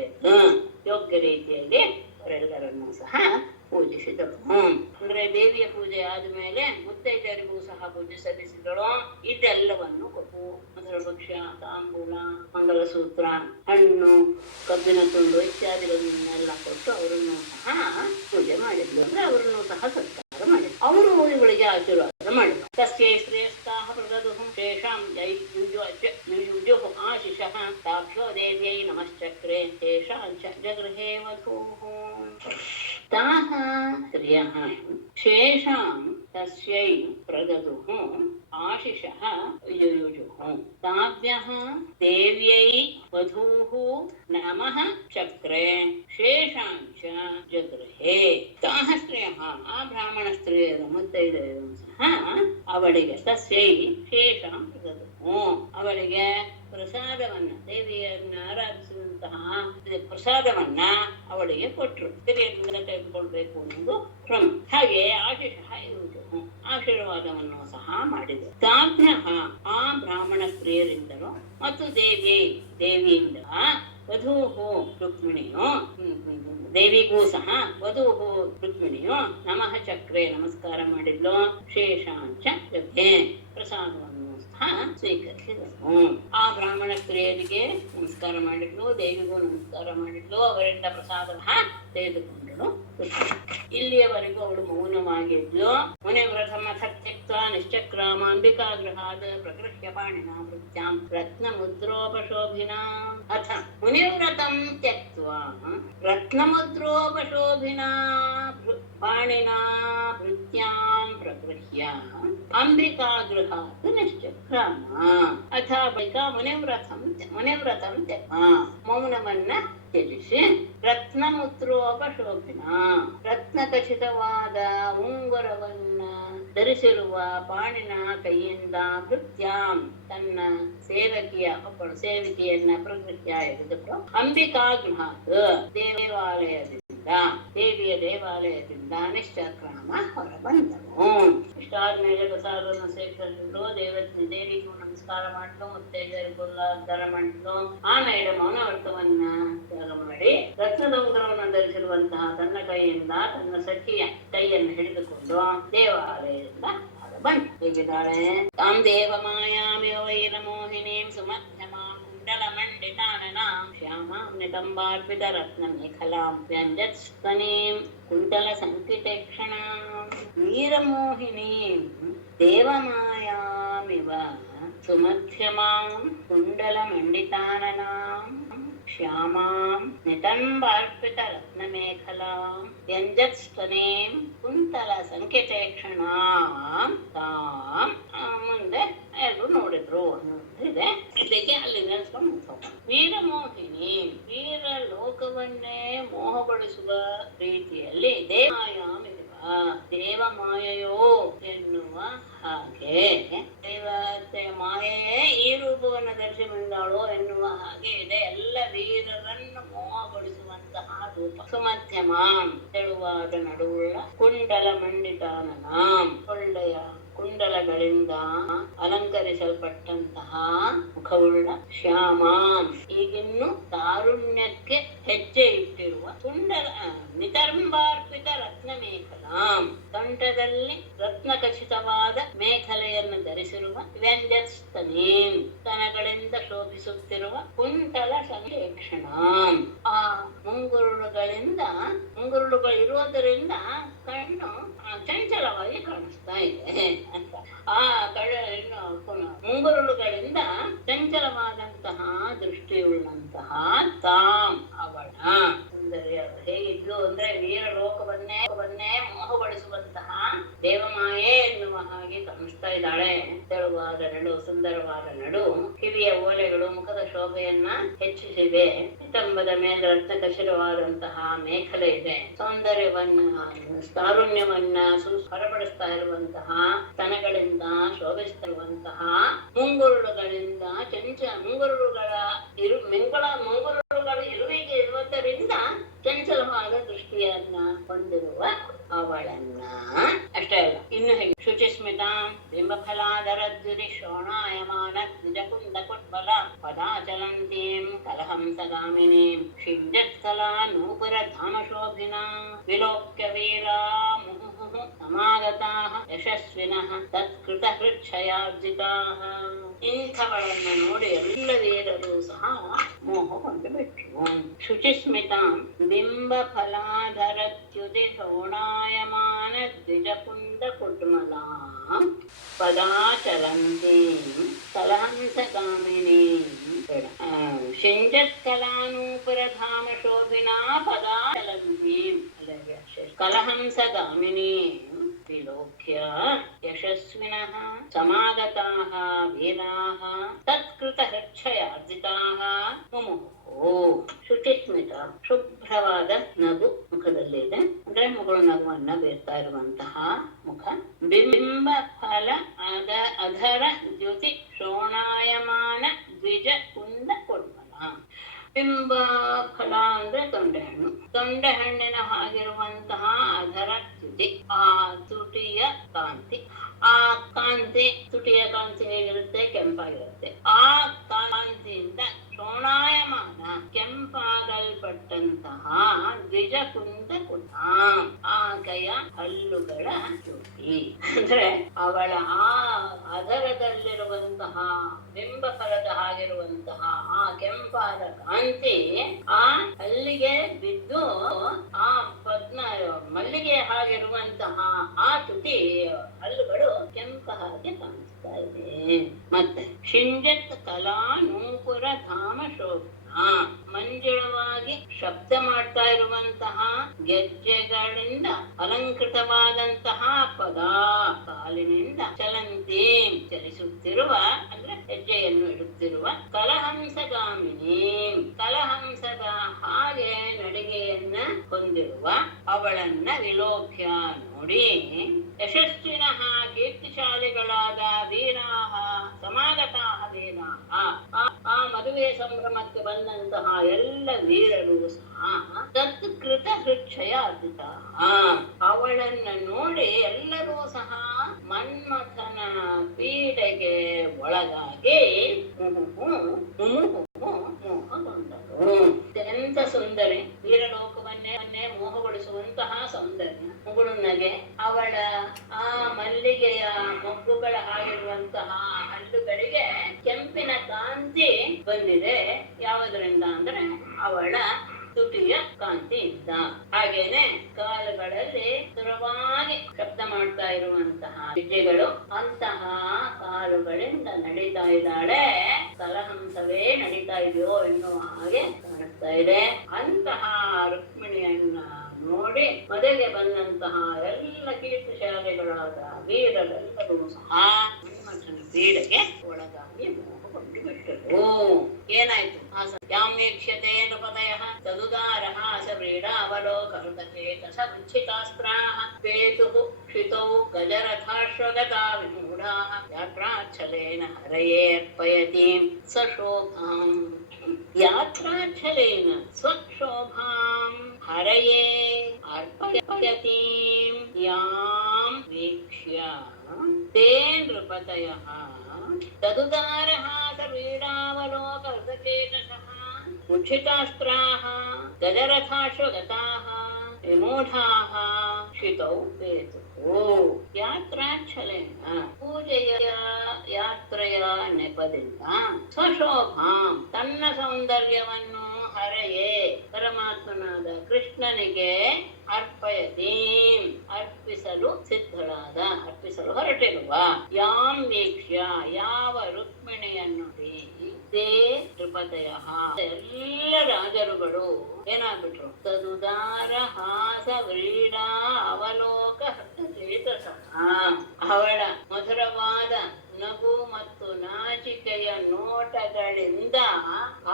ಯೋಗ್ಯ ರೀತಿಯಲ್ಲಿ ಅವರೆಲ್ಲರನ್ನು ಸಹ ಪೂಜಿಸಿದಳು. ಅಂದ್ರೆ ದೇವಿಯ ಪೂಜೆ ಆದ ಮೇಲೆ ಮುತ್ತೈದೆಯರಿಗೂ ಸಹ ಪೂಜೆ ಸಲ್ಲಿಸಿದಳು. ಇದೆಲ್ಲವನ್ನು ಕೊಟ್ಟು ಭಕ್ಷ್ಯ, ತಾಂಬೂಲ, ಮಂಗಲಸೂತ್ರ, ಹಣ್ಣು, ಕಬ್ಬಿನ ತುಂಡು ಇತ್ಯಾದಿಗಳನ್ನೆಲ್ಲ ಕೊಟ್ಟು ಅವರನ್ನು ಸಹ ಪೂಜೆ ಮಾಡಿದ್ಲು. ಅಂದ್ರೆ ಅವರನ್ನು ಸಹ ಸತ್ಕಾರ ಮಾಡಿದ್ರು. ಅವರು ಇವಳಿಗೆ ಆಶೀರ್ವಾದ ಮಾಡಿದ್ರು. ತಸ್ಯೈ ಶ್ರೇಷ್ಠಾಃ ಪ್ರದದುಃ ಶೇಷಾಂ ಯುಯುಜುಃ ಆಶಿಷಃ ತಾಭ್ಯೋ ದೇವ್ಯೈ ನಮಶ್ಚಕ್ರೆ ಶೇಷಾಂಚ ಜಗೃಹೇ ವಧೂಃ. ತಾಃ ಸ್ತ್ರಿಯಃ ಶೇಷಾಂ ತಸ್ಯೈ ಪ್ರದದುಃ ಆಶಿಷಃ ಯುಯುಜುಃ ತಾಭ್ಯಃ ದೇವ್ಯೈ ವಧೂಃ ನಮಃ ಚಕ್ರೆ ಶೇಷಾಂಚ ಜಗೃಹೇ. ತಾಃ ಸ್ತ್ರೀಯಃ ಆ ಬ್ರಾಹ್ಮಣ ಸ್ತ್ರೀಯರು ಮುತ್ತೈದೆಯರು ಸಹ ಅವಳಿಗೆ ತಸ್ಯೈ ಶೇಷಾಂ ಪ್ರದದುಃ ಅವಳಿಗೆ ಪ್ರಸಾದವನ್ನ, ದೇವಿಯನ್ನ ಆರಾಧಿಸುವಂತಹ ಪ್ರಸಾದವನ್ನ ಅವಳಿಗೆ ಕೊಟ್ಟರು. ಹಿರಿಯರಿಂದ ತೆಗೆದುಕೊಳ್ಬೇಕು ಅನ್ನೋದು ಕ್ರಮ. ಹಾಗೆ ಆಶಿಷಃ ಯುಯುಜುಃ ಆಶೀರ್ವಾದವನ್ನು ಸಹ ಮಾಡಿದರು. ತಾಭ್ಯಃ ಆ ಬ್ರಾಹ್ಮಣ ಸ್ತ್ರೀಯರಿಂದಲೂ ಮತ್ತು ದೇವಿಯಿಂದ ವಧೂಹು ರುಕ್ಮಿಣಿಯು ದೇವಿಗೂ ಸಹ ವಧೂಹು ರುಕ್ಮಿಣಿಯು ನಮಃ ಚಕ್ರೆ ನಮಸ್ಕಾರ ಮಾಡಿದ್ಲು. ಶೇಷಾಂಚ ಜಗ್ಗೇ ಪ್ರಸಾದವನ್ನು ಸಹ ಸ್ವೀಕರಿಸಿದನು. ಆ ಬ್ರಾಹ್ಮಣ ಸ್ತ್ರೀಯರಿಗೆ ನಮಸ್ಕಾರ ಮಾಡಿದ್ಲು, ದೇವಿಗೂ ನಮಸ್ಕಾರ ಮಾಡಿದ್ಲು, ಅವರಿಂದ ಪ್ರಸಾದವನ್ನ ತೆಗೆದುಕೊಂಡಳು. ಇಲ್ಲಿಯವರೆಗೂ ಅವಳು ಮೌನವಾಗಿದ್ಲು. ಮುನಿವ್ರತಂ ಅಥ ತ್ಯಕ್ತ್ವಾ ನಿಶ್ಚಕ್ರಾಮ ಅಂಬಿಕಾಗೃಹಾತ್ ಪ್ರಗೃಹ್ಯ ಪಾಣಿನಾ ಭೃತ್ಯಾಂ ರತ್ನಮುದ್ರೋಪಶೋಭಿನಾ. ಅಥ ಮುನಿವ್ರತಂ ತ್ಯಕ್ತ್ವಾ ರತ್ನಮುದ್ರೋಪಶೋಭಿನಾ ಪಾಣಿನಾ ಭೃತ್ಯಾಂ ಪ್ರಗೃಹ್ಯ ಅಂಬಿಕಾಗೃಹಾತ್ ನಿಶ್ಚಕ್ರಾಮ. ಅಥ ಬಳಿಕ ಮುನಿವ್ರತಂ ಮೌನವನ್ನ ತ್ಯಜಿಸಿ ರತ್ನಮುದ್ರೋಪಶೋಭಿನ ರತ್ನಖಚಿತವಾದ ಉಂಗುರವನ್ನ ಧರಿಸಿರುವ ಪಾಣಿನ ಕೈಯಿಂದ ಭೃತ್ಯಾಂ ತನ್ನ ಒಬ್ಬಳು ಸೇವಕಿಯನ್ನ ಪ್ರಗೃಹ್ಯ ಹಿಡಿದುಕೊಂಡು ಅಂಬಿಕಾಗೃಹಾತ್ ದೇವಿಯ ದೇವಾಲಯದಿಂದ ನಿಶ್ಚಕ್ರಾಮ ಹೊರಬಂದನು. ಇಷ್ಟಾದ್ಮೇಲೆ ಪ್ರಸಾದವನ್ನು ಸೇವಿಸಿಕೊಂಡು ದೇವಿಗೂ ನಮಸ್ಕಾರ ಮಾಡಿದ್ಲು, ಮುತ್ತೈದೆಯರಿಗೂ ಉದ್ಧಾರ ಮಾಡಿದ್ಲು. ಆಮೇಲೆ ಮೌನವ್ರತವನ್ನ ತ್ಯಾಗ ಮಾಡಿ ರತ್ನದ ಉಂಗುರವನ್ನು ಧರಿಸಿರುವಂತಹ ತನ್ನ ಕೈಯಿಂದ ತನ್ನ ಸಖಿಯ ಕೈಯನ್ನು ಹಿಡಿದುಕೊಂಡು ದೇವಾಲಯದಿಂದ ಬಂದು ಹೇಗಿದ್ದಾಳೆ. ತಾಂ ದೇವ ಮಾಯಾಮಿವ ವೈರಮೋಹಿನೀಂ ಸುಮಧ್ಯಮಾಂ ಕುಂಡಲಮಂಡಿತಾನನಾಂ ಶ್ಯಾಮಾಂ ನಿತಂಬಾರ್ಪಿತ ರತ್ನ ಮೇಖಲಾಂ ವ್ಯಂಜತ್ಸ್ತನೀಂ ಕುಂಡಲ ಸಂಕಿತೇಕ್ಷಣಾಂ. ವೀರಮೋಹಿನೀಂ ದೇವಮಾಯಾಮಿವ ಸುಮಧ್ಯಮಾಂ ಕುಂಡಲಮಂಡಿತಾನನಾಂ ಶ್ಯಾಮಾಂ ನಿತಂಬಾರ್ಪಿತ ರತ್ನಮೇಖಲಾಂ ವ್ಯಂಜತ್ಸ್ತನೀಂ ಕುಂತಲ ಸಂಕಿತೇಕ್ಷಣಾಂ ತಾಂ. ಮುಂದೆ ಎಲ್ಲರೂ ನೋಡಿದ್ರು ಅನ್ನೋದಿದೆ. ಇದಕ್ಕೆ ಅಲ್ಲಿ ನೆನೆಸ್ಕೊಂಡು ವೀರಮೋಹಿನಿ ವೀರ ಲೋಕವನ್ನೇ ಮೋಹಗೊಳಿಸುವ ರೀತಿಯಲ್ಲಿ ದೇವಮಾಯಾಮಿವ ದೇವಮಾಯೆಯೋ ಎನ್ನುವ ಹಾಗೆ ದೇವತೆ ಮಾಯೆಯೇ ಈ ರೂಪವನ್ನು ಧರಿಸಿ ಬಂದಾಳೋ ಎನ್ನುವ ಹಾಗೆ ಇದೆ. ಎಲ್ಲ ವೀರರನ್ನು ಮೋಹಗೊಳಿಸುವಂತಹ ರೂಪ. ಸುಮಧ್ಯಮಾಂ ತೆಳುವಾದ ನಡುವುಳ್ಳ ಕುಂಡಲ ಮಂಡಿತಾನನಾಂ ಒಳ್ಳೆಯ ಕುಂಡಲಗಳಿಂದ ಅಲಂಕರಿಸಲ್ಪಟ್ಟಂತಹ ಮುಖವುಳ್ಳ ಶ್ಯಾಮಾಂ ಈಗಿನ್ನು ತಾರುಣ್ಯಕ್ಕೆ ಹೆಜ್ಜೆ ಇಟ್ಟಿರುವ ನಿತಂಬಾರ್ಪಿತ ರತ್ನ ಮೇಖಲಾಂ ಕಂಠದಲ್ಲಿ ರತ್ನ ಖಚಿತವಾದ ಮೇಖಲೆಯನ್ನು ಧರಿಸಿರುವ ವ್ಯಂಜತ್ಸ್ತನೀಂ ಸ್ತನಗಳಿಂದ ಶೋಭಿಸುತ್ತಿರುವ ಕುಂತಲ ಸಂಲೇಕ್ಷಣಾಂ ಆ ಮುಂಗುರುಳುಗಳು ಇರುವುದರಿಂದ ಕಣ್ಣು ಚಂಚಲವಾಗಿ ಕಾಣಿಸ್ತಾ ಇದೆ ಅಂತ. ಆ ಮುಂಗುರುಳುಗಳಿಂದ ಚಂಚಲವಾದಂತಹ ದೃಷ್ಟಿಯುಳ್ಳಂತಹ ತಾಂ ಅವಳ ಸುಂದರಿ. ಹೇಗಿದ್ಲು ಅಂದ್ರೆ ವೀರ ಲೋಕವನ್ನೇ ಮೋಹಗೊಳಿಸುವಂತಹ ದೇವಮಾಯೆ ಎನ್ನುವ ಹಾಗೆ ಕಾಣಿಸ್ತಾ ಇದ್ದಾಳೆ. ತೆಳುವಾದ ನಡು, ಸುಂದರವಾದ ನಡು, ಕಿವಿಯ ಓಲೆಗಳು ಮುಖದ ಶೋಭೆಯನ್ನ ಹೆಚ್ಚಿಸಿದೆ. ನಿತಂಬದ ಮೇಲೆ ರತ್ನಕಶಿರವಾದಂತಹ ಮೇಖಲೆ ಇದೆ. ಸೌಂದರ್ಯವನ್ನ ತಾರುಣ್ಯವನ್ನ ಹೊರಪಡಿಸ್ತಾ ಇರುವಂತಹ ಸ್ತನಗಳಿಂದ ಶೋಭಿಸ್ತಾ ಇರುವಂತಹ ಮುಂಗುರುಳುಗಳಿಂದ ಮುಂಗುರುಳುಗಳು ಇರುವಿಗೆ ಇರುವುದರಿಂದ ಚಂಚಲವಾದ ದೃಷ್ಟಿಯನ್ನ ಹೊಂದಿರುವ ಅವಳನ್ನ ಅಷ್ಟೇ ಅಲ್ಲ, ಇನ್ನು ಹೇಗೆ ಶುಚಿಸ್ಮಿತಾಂ ಬಿಂಬಫಲಾಧರದ್ಯುರಿ ಶೋಣಾಯಮಾನ ನಿಜಕುಂದ ಕುಟ್ಬಲ ಪದಾಚಲಂತೀಂ ಕಲಹಂಸಗಾಮಿನೀಂ ಶಿಂಜತ್ಕಲಾ ನೂಪುರ ಧಾಮಶೋಭಿನಾ ವಿಲೋಕ್ಯ ವೀರಾ ಮುಹುಃ ಸಮಾಗತಾಃ ಯಶಸ್ವಿನಃ ತತ್ಕೃತ ಹೃಚ್ಛಯಾರ್ಜಿತಾಃ. ಇಂಥವಳನ್ನ ನೋಡಿ ಎಲ್ಲ ವೀರರು ಸಹ ಮೋಹಗೊಂಡು ಬಿಟ್ರು. ಶುಚಿಸ್ಮಿತಾಂ ಬಿಂಬ ಫಲಾಧರತ್ಯುತಿ ಶೋಣಾಯಮಾನ ದ್ವಿಜಕುಂದ ಕುಟುಮಲಾ ಪದಾಚಲಂತೀಂ ಕಲಹಂಸಕಾಮಿನೀಂ ಶಿಂಜತ್ಕಲಾನೂಪುರಧಾಮ ಶೋಭಿನಾ ಪದಾಚಲಂತೀಂ ಕಲಹಂಸಗಾಮಿನೀಂ ವಿಲೋಕ್ಯ ಯಶಸ್ವಿನಃ ಸಮಾಗತಾಃ ವೀರಾಃ ತತ್ಕೃತಹೃಚ್ಛಯಾರ್ಜಿತಾಃ ಮುಮುಹು. ಶುಚಿಸ್ಮಿತ ಶುಭ್ರವಾದ ನಗು ಮುಖದಲ್ಲಿದೆ, ಅಂದ್ರೆ ಮಗಳು ನಗುವನ್ನ ಬೀರ್ತಾ ಇರುವಂತಹ ಮುಖ. ಬಿಂಬ ಫಲ ಅಧರ ದ್ಯುತಿ ಶೋಣಾಯಮಾನ ದ್ವಿಜ ಕುಂದ ಕೊಡ್ಮಲ. ಬಿಂಬ ಫಲ ಅಂದ್ರೆ ತೊಂಡೆಹಣ್ಣು, ತೊಂಡೆಹಣ್ಣಿನ ಹಾಗಿರುವಂತಹ ಅಧರ ತುಟಿ, ಆ ತುಟಿಯ ಕಾಂತಿ. ಆ ಕಾಂತಿ, ತುಟಿಯ ಕಾಂತಿ ಹೇಗಿರುತ್ತೆ? ಕೆಂಪಾಗಿರುತ್ತೆ. ಆ ಕಾಂತಿಯಿಂದ ಶೋಣಾಯಮಾನ ಕೆಂಪಾಗಲ್ಪಟ್ಟಂತಹ ದ್ವಿಜ ಕುಂದ ಕುಟ, ಆಕೆಯ ಹಲ್ಲುಗಳ ಜ್ಯೋತಿ. ಅಂದ್ರೆ ಅವಳ ಆ ಅದರದಲ್ಲಿರುವಂತಹ ಬಿಂಬ ಫಲದ ಹಾಗಿರುವಂತಹ ಆ ಕೆಂಪಾದ ಕಾಂತಿ ಆ ಹಲ್ಲಿಗೆ ಬಿದ್ದು ಆ ಪದ್ಮ ಮಲ್ಲಿಗೆ ಹಾಗಿರುವಂತಹ ಆ ತುಟಿ ಹಲ್ಲುಗಳು ಕೆಂಪ ಹಾಗೆ ಕಾಣಿಸ್ತಾ ಇದೆ. ಮತ್ತೆ ಶಿಂಜತ್ ಕಲಾ ನೂಪುರ ಧಾಮ ಶೋಭ, ಮಂಜುಳವಾಗಿ ಶಬ್ದ ಮಾಡ್ತಾ ಇರುವಂತಹ ಗೆಜ್ಜೆಗಳಿಂದ ಅಲಂಕೃತವಾದಂತಹ ಪದ, ಕಾಲಿನಿಂದ ಚಲಂತಿ ಚಲಿಸುತ್ತಿರುವ ಅಂದ್ರೆ ಹೆಜ್ಜೆಯನ್ನು ಇಡುತ್ತಿರುವ ಕಲಹಂಸಗಾಮಿನಿ, ಕಲಹಂಸದ ಹಾಗೆ ನಡಿಗೆಯನ್ನ ಹೊಂದಿರುವ ಅವಳನ್ನ ವಿಲೋಕ್ಯ ನೋಡಿ ಯಶಸ್ವಿನಃ ಕೀರ್ತಿಶಾಲಿಗಳಾದ ವೀರಾಹ ಸಮಾಗತಾಹ ವೀರಾಹ, ಆ ಮದುವೆ ಸಂಭ್ರಮಕ್ಕೆ ಬಂದಂತಹ ಎಲ್ಲ ವೀರರು ಸಹ ತತ್ಕೃತ ಹೃಚ್ಛಯ ಅರ್ಜಿತ, ಅವಳನ್ನ ನೋಡಿ ಎಲ್ಲರೂ ಸಹ ಮನ್ಮಥನ ಪೀಡೆಗೆ ಒಳಗಾಗಿ ಮೋಹಗೊಂಡರು. ಎಂತ ಸುಂದರಿ, ವೀರಲೋಕವನ್ನೇ ಮೋಹಗೊಳಿಸುವಂತಹ ಸೌಂದರ್ಯ, ಮುಗುಳುನಗೆ, ಅವಳ ಆ ಮಲ್ಲಿಗೆಯ ಮೊಗ್ಗುಗಳ ಹಾಗಿರುವಂತಹ ಹಲ್ಲುಗಳಿಗೆ ಕೆಂಪಿನ ಕಾಂತಿ ಬಂದಿದೆ. ಯಾವುದರಿಂದ ಅಂದ್ರೆ ಅವಳ ತುಟಿಯ ಕಾಂತಿಯಿಂದ. ಹಾಗೇನೆ ಕಾಲುಗಳಲ್ಲಿ ಸುರವಾಗಿ ಶಬ್ದ ಮಾಡ್ತಾ ಇರುವಂತಹ ಹೆಜ್ಜೆಗಳು, ಅಂತಹ ಕಾಲುಗಳಿಂದ ನಡೀತಾ ಇದ್ದಾಳೆ. ಕಲಹಂಸವೇ ನಡೀತಾ ಇದೆಯೋ ಎನ್ನುವ ಹಾಗೆ ಕಾಣಿಸ್ತಾ ಇದೆ. ಅಂತಹ ರುಕ್ಮಿಣಿಯನ್ನ ನೋಡಿ ಮದುವೆಗೆ ಬಂದಂತಹ ಎಲ್ಲ ಕೀರ್ತಿಶಾಲಿಗಳಾದ ವೀರರೆಲ್ಲರೂ ಸಹ ಮನ್ಮಥನ ಪೀಡೆಗೆ ಒಳಗಾಗಿ ಮೋಹಗೊಂಡು ಬಿಟ್ಟರು. ಏನಾಯ್ತು? ಯಾಮ್ಯಕ್ಷತೆ ನೃಪತಯಃ ತದುದಾರಃ ಸವ್ರೀಡ ಅವಲೋಕೃತಚೇತಸ ಉಚ್ಛಿತಾಸ್ತ್ರಾಃ ಪೇತುಃ ಕ್ಷಿತೌ ಗಜರಥಾಶ್ವಗತಾ ವಿಮೂಢಾಃ ಯಾತ್ರಾಚ್ಛಲೇನ ಹರಯೇರ್ಪಯತೀಂ ಸಶೋಭಾಂ. ಯಾತ್ರಾಚ್ಛಲೇನ ಸ್ವಶೋಭಾಂ ಹರಯೇ ಅರ್ಪಯತೀಂ ಯಾಂ ವೀಕ್ಷ್ಯ ತೇ ನೃಪತಯಃ ತದುದಾರಃ ಸವ್ರೀಡಾವಲೋಕೃತಚೇತಸಃ ಉಚ್ಛಿತಾಸ್ತ್ರಾಃ ಗಜರಥಾಶ್ವಗತಾಃ ವಿಮೂಢಾಃ ಕ್ಷಿತೌ ಪೇತುಃ. ಯಾತ್ರಾಚ್ಛಲೇನ ಪೂಜೆಯ ಯಾತ್ರೆಯ ನೆಪದಿಂದ ಸ್ವಶೋಭಾಂ ತನ್ನ ಸೌಂದರ್ಯವನ್ನು ಹರೆಯೇ ಪರಮಾತ್ಮನಾದ ಕೃಷ್ಣನಿಗೆ ಅರ್ಪಯತೀಂ ಅರ್ಪಿಸಲು ಸಿದ್ಧಳಾದ, ಅರ್ಪಿಸಲು ಹೊರಟಿರುವ ಯಾಂ ವೀಕ್ಷ್ಯ ಯಾವ ರುಕ್ಮಿಣಿಯನ್ನು ತೇ ನೃಪತಯಃ ಎಲ್ಲ ರಾಜರುಗಳು ಏನಾಗ್ಬಿಟ್ರು? ತದುದಾರ ಹಾಸ ವ್ರೀಡ ಅವಲೋಕ ಚೇತಸಃ, ಅವಳ ಮಧುರವಾದ ನಗು ಮತ್ತು ನಾಚಿಕೆಯ ನೋಟಗಳಿಂದ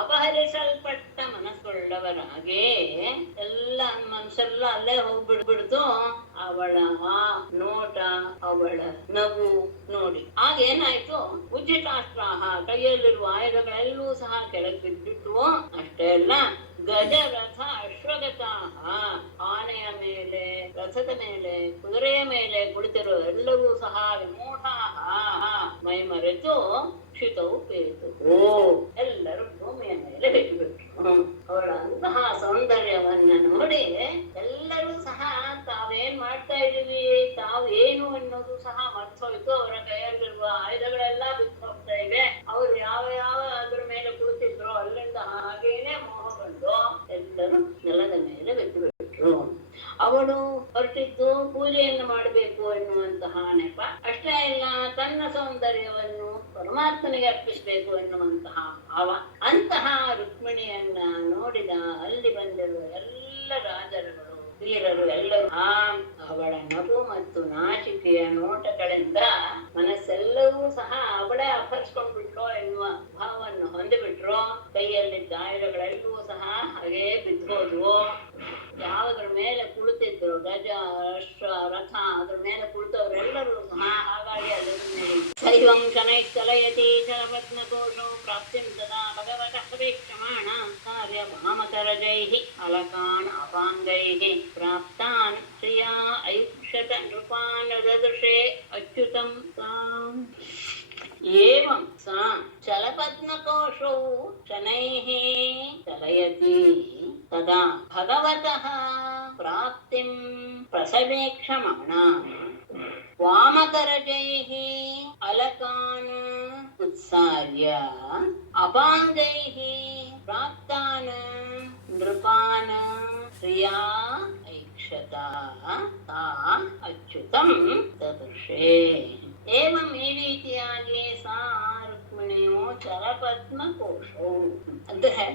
ಅಪಹರಿಸಲ್ಪಟ್ಟ ಮನಸ್ಸುಳ್ಳವರಾಗಿ ಎಲ್ಲ ಮನಸ್ಸೆಲ್ಲ ಅಲ್ಲೇ ಹೋಗ್ಬಿಡ್ಬಿಡ್ತು. ಅವಳ ಆ ನೋಟ, ಅವಳ ನಗು ನೋಡಿ ಆಗೇನಾಯ್ತು? ಉಜ್ಜಿತಾಸ್ತ್ರಾಹ ಕೈಯಲ್ಲಿರುವ ಆಯುಧಗಳೆಲ್ಲೂ ಸಹ ಕೆಳಗೆ ಬಿದ್ಬಿಟ್ಟು. ಅಷ್ಟೇ ಅಲ್ಲ, ಗಜರಥ ಅಶ್ವಗತಾಹ ಆನೆಯ ಮೇಲೆ, ರಥದ ಮೇಲೆ, ಕುದುರೆಯ ಮೇಲೆ ಕುಳಿತಿರುವ ಎಲ್ಲವೂ ಸಹ ವಿಮೂಢಾಹ ಮೈ ಮರೆತು ಕ್ಷಿತೌ ಪೇತುಃ ಎಲ್ಲರೂ ಭೂಮಿಯ ಮೇಲೆ ಬಿಟ್ಟುಬಿಟ್ರು. ಅವಳ ಅಂತಹ ಸೌಂದರ್ಯವನ್ನ ನೋಡಿ ಎಲ್ಲರೂ ಸಹ ತಾವೇನ್ ಮಾಡ್ತಾ ಇದೀವಿ, ತಾವು ಏನು ಅನ್ನೋದು ಸಹ ಮರ್ತೋಯ್ತು. ಅವರ ಕೈಯಲ್ಲಿರುವ ಆಯುಧಗಳೆಲ್ಲ ಬಿಟ್ಟು ಹೋಗ್ತಾ ಇವೆ. ಅವಳು ಹೊರಟಿದ್ದು ಪೂಜೆಯನ್ನು ಮಾಡಬೇಕು ಎನ್ನುವಂತಹ ನೆಪ. ಅಷ್ಟೇ ಇಲ್ಲ, ತನ್ನ ಸೌಂದರ್ಯವನ್ನು ಪರಮಾತ್ಮನಿಗೆ ಅರ್ಪಿಸಬೇಕು ಎನ್ನುವಂತಹ ಭಾವ. ಅಂತಹ ರುಕ್ಮಿಣಿಯನ್ನ ನೋಡಿದ ಅಲ್ಲಿ ಬಂದಿರುವ ಎಲ್ಲ ರಾಜರುಗಳು, ವೀರರು ಎಲ್ಲರೂ ಅವಳ ನಗು ಮತ್ತು ನಾಚಿಕೆಯ ನೋಟಗಳಿಂದ ಮನಸ್ಸೆಲ್ಲವೂ ಸಹ ಅವಳೇ ಅಪಹರಿಸ್ಕೊಂಡ್ಬಿಟ್ರೋ ಎನ್ನುವ ಭಾವವನ್ನು ಹೊಂದಿಬಿಟ್ರು. ಕೈಯಲ್ಲಿದ್ದ ಆಯುಧಗಳೆಲ್ಲವೂ ಸಹ ಹಾಗೇ ಬಿದ್ದೋದ್ವು. ಯಾವುದ್ರ ಮೇಲೆ ಕುಳಿತಿದ್ರು, ಗಜ, ಅಶ್ವ, ರಥ, ಅದ್ರ ಮೇಲೆ ಕುಳಿತವರೆಲ್ಲರೂ ಸಹ ಹಾಗಾಗಿ ಅದನ್ನು ಶೈವಂ ಶನೈಶ್ಚಲಯತಿ ಚಲಪದ್ಮಕೋಶೋ ಪ್ರಾಪ್ತಿಂ ತದಾ ಭಗವತಃ ಅಪೇಕ್ಷಮಾಣ ಕಾರ್ಯ ಭಾಮಕರಜೈಃ ಅಲಕಾನ್ ಅಪಾಂಗೈಃ ಪ್ರಾಪ್ತಾನ್ ಶ್ರಿಯಾ ಐಕ್ಷತ ನೃಪಾನ್ ದದೃಶೇ ಅಚ್ಯುತಂ ತಾಂ. ಏವಂ ಸಾ ಚಲಪದ್ಮಕೋಶೌ ಶನೈಃ ಚಲಯತಿ ತದಾ ಭಗವತಃ ಪ್ರಾಪ್ತಿಂ ಪ್ರಸವೇಕ್ಷಮಾಣ ವಾಮಕರಜೈಃ ಅಲಕಾನ್ ಉತ್ಸಾರ್ಯ ಅಪಾಂಗೈಃ ಪ್ರಾಪ್ತಾನ್ ನೃಪಾನ್ ಶ್ರಿಯಾ ಐಕ್ಷತ ತಾ ಅಚ್ಯುತಂ ದದೃಶೇ. ಏವಂ ಈ ರೀತಿಯಾಗಿ ಸಾ ರುಕ್ಮಿಣಿಯು ಚಲಪದ್ಮಕೋಶವು ಅಂದ್ರೆ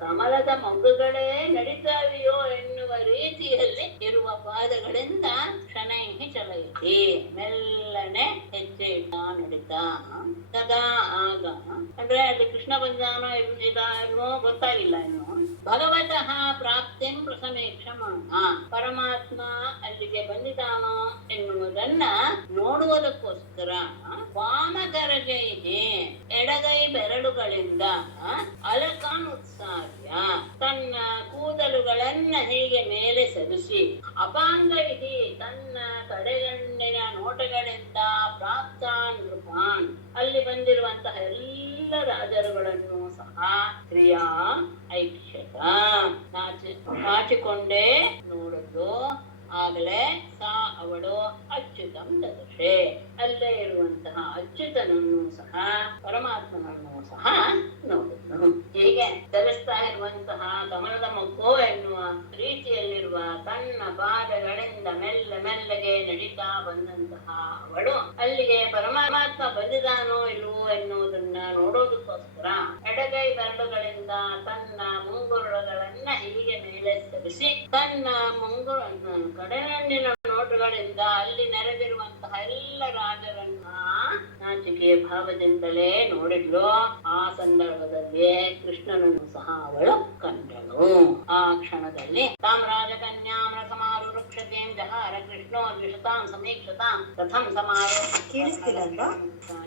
ಕಮಲದ ಮೊಗ್ಗುಗಳೇ ನಡೀತಾವೆಯೋ ಎನ್ನುವ ರೀತಿಯಲ್ಲಿ ಇರುವ ಪಾದಗಳಿಂದ ಶನೈಹಿ ಚಲಯತಿ ಮೆಲ್ಲನೆ ಹೆಜ್ಜೆ ಇಡ್ತಾ ನಡೀತಾ ತದಾ ಆಗ ಅಂದ್ರೆ ಅಲ್ಲಿ ಕೃಷ್ಣ ಬಂದಾನೋ ಇಲ್ವೋ ಗೊತ್ತಾಗಿಲ್ಲ ಇನ್ನು. ಭಗವತಃ ಪ್ರಾಪ್ತಿಂ ಪ್ರಸಮೇಕ್ಷಮಾಣ ಪರಮಾತ್ಮ ಅಲ್ಲಿಗೆ ಬಂದಿದ್ದಾನೋ ಎನ್ನುವುದನ್ನ ನೋಡುವುದಕ್ಕೋಸ್ಕರ ವಾಮಕರಜೈಹಿ ಎಡಗೈ ಬೆರಳುಗಳಿಂದ ಅಲಕಾನ್ ಉತ್ಸಾರ್ಯ ತನ್ನ ಕೂದಲುಗಳನ್ನ ಹೀಗೆ ಮೇಲೆ ಸರಿಸಿ ಅಪಾಂಗೈಹಿ ತನ್ನ ಕಡೆಗಣ್ಣಿನ ನೋಟಗಳಿಂದ ಪ್ರಾಪ್ತಾನ್ ನೃಪಾನ್ ಅಲ್ಲಿ ಬಂದಿರುವಂತಹ ಎಲ್ಲ ರಾಜರುಗಳನ್ನು ಸಹ ಕ್ರಿಯಾ ಐಕ್ಷತ ನಾಚಿಕೊಂಡೇ ನೋಡುದು. ಆಗಲೇ ಸಾ ಅವಳು ಅಚ್ಯುತಂ ದದೃಶೆ ಅಲ್ಲೇ ಇರುವಂತಹ ಅಚ್ಯುತನನ್ನು ಸಹ ಪರಮಾತ್ಮನನ್ನು ಸಹ ನೋಡಿದ್ನು. ಹೀಗೆ ಚಲಿಸ್ತಾ ಇರುವಂತಹ ಕಮಲದ ಮೊಗ್ಗು ಎನ್ನುವ ರೀತಿಯಲ್ಲಿರುವ ತನ್ನ ಪಾದಗಳಿಂದ ಮೆಲ್ಲ ಮೆಲ್ಲಗೆ ನಡೀತಾ ಬಂದಂತಹ ಅವಳು ಅಲ್ಲಿಗೆ ಪರಮಾತ್ಮ ಬಂದಿದಾನೋ ಇಲ್ವೋ ಎನ್ನುವುದನ್ನ ನೋಡೋದಕ್ಕೋಸ್ಕರ ಎಡಗೈ ಬೆರಳುಗಳಿಂದ ತನ್ನ ಮುಂಗುರುಳುಗಳನ್ನ ಹೀಗೆ ಮೇಲೆ ಸರಿಸಿ ತನ್ನ ಕಡೆಗಣ್ಣಿನ ನೋಟುಗಳಿಂದ ಅಲ್ಲಿ ನೆರೆದಿರುವಂತಹ ಎಲ್ಲ ರಾಜರನ್ನ ನಾಚಿಕೆಯ ಭಾವದಿಂದಲೇ ನೋಡಿದ್ಲು. ಆ ಸಂದರ್ಭದಲ್ಲಿ ಕೃಷ್ಣನನ್ನು ಸಹ ಅವಳು ಕಂಡಳು. ಆ ಕ್ಷಣದಲ್ಲಿ ತಾಂ ರಾಜಕನ್ಯಾಂ ರಥಮಾರುರುಕ್ಷತೀಂ ಜಹಾರ ಕೃಷ್ಣೋ ದ್ವಿಷತಾಂ ಸಮೀಕ್ಷತಾಂ ರಥಂ ಸಮಾರೋ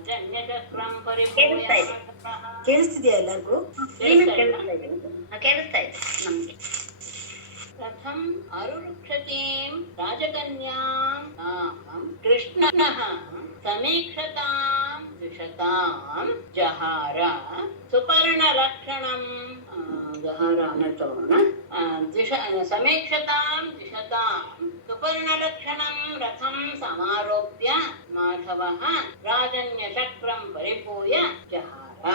ಜನ್ಯಚಕ್ರಂ ಪರಿಪೂಯ. ಕೇಳಿಸ್ತಿದ್ಯಾ ಎಲ್ಲರಿಗೂ? ಕೇಳಿಸ್ತಾ ಇದೆ ನಮ್ಗೆ. ರಥಂ ಅರುರುಕ್ಷತೀಂ ರಾಜಕನ್ಯಾಂ ತಾಂ ಕೃಷ್ಣಃ ಸಮೀಕ್ಷತಾಂ ದ್ವಿಷತಾಂ ಜಹಾರ ಸುಪರ್ಣಲಕ್ಷಣಂ ಜಹಾರ ಅನ್ನೋಣ ಸಮೀಕ್ಷತಾಂ ದ್ವಿಷತಾಂ ಸುಪರ್ಣಲಕ್ಷಣಂ ರಥಂ ಸಮಾರೋಪ್ಯ ಮಾಧವಃ ರಾಜನ್ಯಚಕ್ರಂ ಪರಿಪೂಯ ಜಹಾರ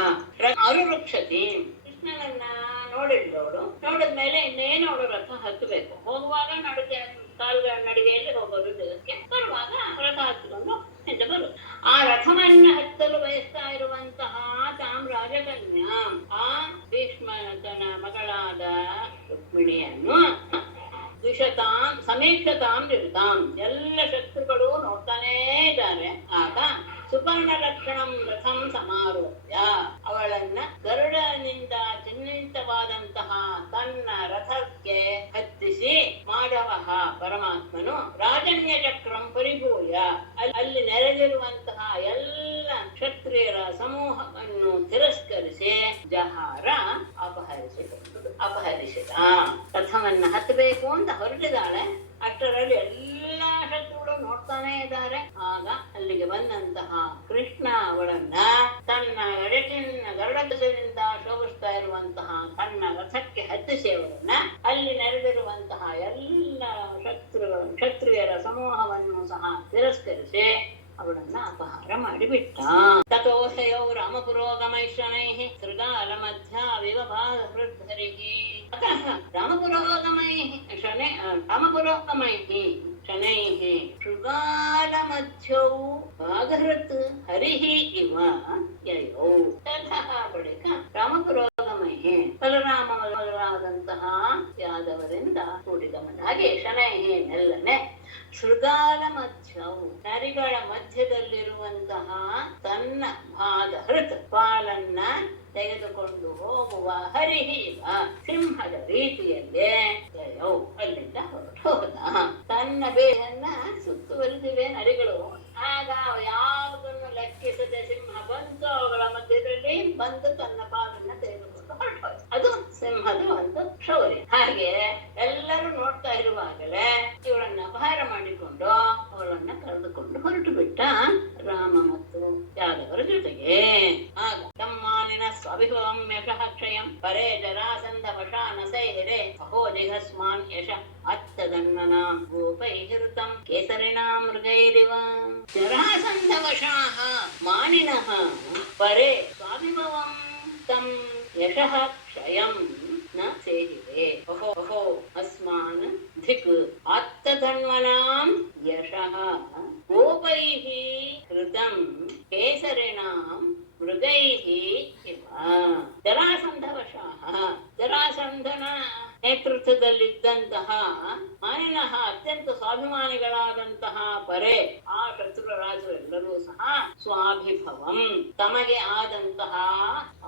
ಅರುರುಕ್ಷತೀಂ. ಕೃಷ್ಣನನ್ನ ನೋಡಿದ್ದವಳು ನೋಡಿದ್ಮೇಲೆ ಇನ್ನೇನು ಅವಳು ರಥ ಹತ್ತಬೇಕು. ಹೋಗುವಾಗ ನಡಿಗೆಯಲ್ಲಿ ಹೋಗೋದು ಜಗಕ್ಕೆ, ಬರುವಾಗ ರಥ ಹತ್ತಿಕೊಂಡು ಹಿಂದೆ ಬರು. ಆ ರಥವನ್ನ ಹತ್ತಲು ಬಯಸ್ತಾ ಇರುವಂತಹ ತಾಂ ರಾಜಕನ್ಯಾ ಆ ಭೀಷ್ಮನ ಮಗಳಾದ ರುಕ್ಮಿಣಿಯನ್ನು ದ್ವಿಷತಾಂ ಸಮೀಕ್ಷತಾಂ ದ್ವಿಷತಾಂ ಎಲ್ಲ ಶತ್ರುಗಳು ನೋಡ್ತಾನೇ ಇದ್ದಾರೆ. ಆಗ ಸುಪರ್ಣ ಲಕ್ಷಣಂ ರಥಂ ಸಮಾರೋಪ್ಯ ಅವಳನ್ನ ಗರುಡನಿಂದ ಚಿಹ್ನಿತವಾದಂತಹ ತನ್ನ ರಥಕ್ಕೆ ಹತ್ತಿಸಿ ಮಾಧವ ಪರಮಾತ್ಮನು ರಾಜನ್ಯ ಚಕ್ರಂ ಪರಿಭೂಯ ಅಲ್ಲಿ ನೆರೆದಿರುವಂತಹ ಎಲ್ಲ ಕ್ಷತ್ರಿಯರ ಸಮೂಹವನ್ನು ತಿರಸ್ಕರಿಸಿ ಜಹಾರ ಅಪಹರಿಸಿದ. ರಥವನ್ನ ಹತ್ತಬೇಕು ಅಂತ ಹೊರಟಿದ್ದಾಳೆ. ಅಷ್ಟರಲ್ಲಿ ಎಲ್ಲಾ ಶತ್ರುಗಳು ನೋಡ್ತಾನೆ ಇದ್ದಾರೆ. ಆಗ ಅಲ್ಲಿಗೆ ಬಂದಂತಹ ಕೃಷ್ಣ ಅವಳನ್ನ ತನ್ನ ಗರುಡದಿಂದ ಶೋಭಿಸ್ತಾ ಇರುವಂತಹ ತನ್ನ ರಥಕ್ಕೆ ಹತ್ತಿಸಿ ಅವಳನ್ನ ಅಲ್ಲಿ ನೆರೆದಿರುವಂತಹ ಎಲ್ಲ ಕ್ಷತ್ರಿಯರ ಸಮೂಹವನ್ನು ಸಹ ತಿರಸ್ಕರಿಸಿ ಅವಳನ್ನ ಅಪಹಾರ ಮಾಡಿಬಿಟ್ಟ. ತಥೋಸಯೌ ರಾಮಪುರೋಗಮೈಶ್ವನೈಃ ಶೃಗಾಲ ಮಧ್ಯ ವಿವಭಾಧೃದ್ಧರಿಃ अतः रामपुरोगमैः शनैः ಶೃಗಾಲಮಧ್ಯೌ ಭಾಗವತ್ ಹರಿಃ ಇವ ಯಯೌ. ತತಃ ಬಳಿಕ ರಾಮಪುರೋಗಮೈಃ ಬಲರಾಮ ಮೊದಲಾದಂತಹ ಯಾದವರಿಂದ ಕೂಡಿದವನಾಗಿ ಶನೈಃ ಮೆಲ್ಲನೆ ಶೃಗಾಲ ಮಧ್ಯವು ನರಿಗಳ ಮಧ್ಯದಲ್ಲಿರುವಂತಹ ತನ್ನ ಭಾಗಹೃತ್ ಪಾಲನ್ನ ತೆಗೆದುಕೊಂಡು ಹೋಗುವ ಹರಿಹಿವ ಸಿಂಹದ ರೀತಿಯಲ್ಲೇ ಜಯೌ ಅಲ್ಲಿಂದ ಹೊರಟು ಹೋದ. ತನ್ನ ಬೇರನ್ನ ಸುತ್ತುವರಿದಿವೆ ನರಿಗಳು. ಆಗ ಯಾವುದನ್ನು ಲೆಕ್ಕಿಸದೆ ಸಿಂಹ ಬಂತು ಅವುಗಳ ಮಧ್ಯದಲ್ಲಿ ಬಂದು ತನ್ನ ಪಾಲನ್ನ ತೆಗೆದುಕೊಂಡು ಹೊರಟು. ಅದು ಸಿಂಹದ ಒಂದು ಶೌರ್ಯ. ಹಾಗೆ ಎಲ್ಲರೂ ನೋಡ್ತಾ ಇರುವಾಗಲೇ ಇವಳನ್ನ ಅಪಹಾರ ಮಾಡಿಕೊಂಡು ಅವಳನ್ನ ಕರೆದುಕೊಂಡು ಹೊರಟು ಬಿಟ್ಟ ರಾಮ ಮತ್ತು ಯಾದವರ ಜೊತೆಗೆ. ಆಗ ತಮ್ಮಾನಿನ ಸ್ವಾಭಿಭವಂ ಯಶಃ ಕ್ಷಯಂ ಪರೇ ಜರಾಸಂಧ ವಶಾನ ಸೈಹಿರೆ ಅಹೋ ಜಿಘಸ್ಮಾನ್ ಯಶ ಅತ್ತದನ್ನನಾಂ ಗೋಪೈಹೃತಂ ಕೇಸರಿಣಾ ಮೃಗೈರಿವ. ಜರಾಸಂಧ ವಶಾಃ ಮಾನಿನಃ ಪರೇ ಸ್ವಾಭಿಭವಂ ತಂ ಯಶಃ ಕ್ಷಯಂ ನ ಸೇಹಿರೆ ಅಹೋ ಅಹೋ ಅಸ್ಮಾನ್ ಧಿಕ್ ಆತ್ತಧನ್ವನಾಂ ಯಶಃ ಗೋಪೈಃ ಹೃತಂ ಕೇಸರಿಣಾಂ ಮೃಗೈಃ ಇವ. ಜರಾಸಂಧವಶಃ ಜರಾಸಂಧನ ನೇತೃತ್ವದಲ್ಲಿದ್ದಂತಹ ಮಾನಿನಃ ಅತ್ಯಂತ ಸ್ವಾಭಿಮಾನಿಗಳಾದಂತಹ ಪರೆ ಆ ಶತ್ರು ರಾಜರೆಲ್ಲರೂ ಸಹ ಸ್ವಾಭಿಭವಂ ತಮಗೆ ಆದಂತಹ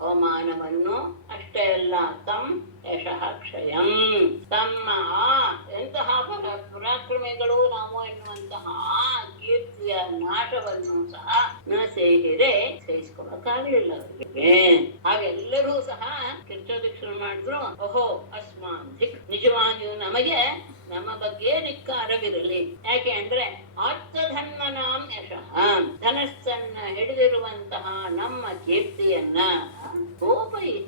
ಅವಮಾನವನ್ನು ಅಷ್ಟೇ ಅಲ್ಲ ತಂ ಯಶಃ ಕ್ಷಯಂ ತಮ್ಮ ಎಂತಹ ಪರಾಕ್ರಮಿಗಳು ನಾವು ಎನ್ನುವಂತಹ ಕೀರ್ತಿಯ ನಾಶವನ್ನು ಸಹ ನ ಸೇಹಿರೆ ಸಹಿಸಿಕೊಳ್ಳಕ್ಕಾಗಲಿಲ್ಲ ಅವರಿಗೆ. ಹಾಗೆಲ್ಲರೂ ಸಹ ಕಿರ್ಚೋದಿಕ್ಷರು ಮಾಡಿದ್ರು. ಓಹೋ ಅಸ್ಮಾನ್ ಧಿಕ್ ನಿಜವಾಗಿಯೂ ನಮಗೆ ನಮ್ಮ ಬಗ್ಗೆ ಧಿಕ್ಕಾರವಿರಲಿ. ಯಾಕೆ ಅಂದ್ರೆ ಆತ್ಮಧನ್ಮನಾಂ ಯಶಃ ಧನಸ್ಸನ್ನ ಹಿಡಿದಿರುವಂತಹ ನಮ್ಮ ಕೀರ್ತಿಯನ್ನ ಗೋಪೈಃ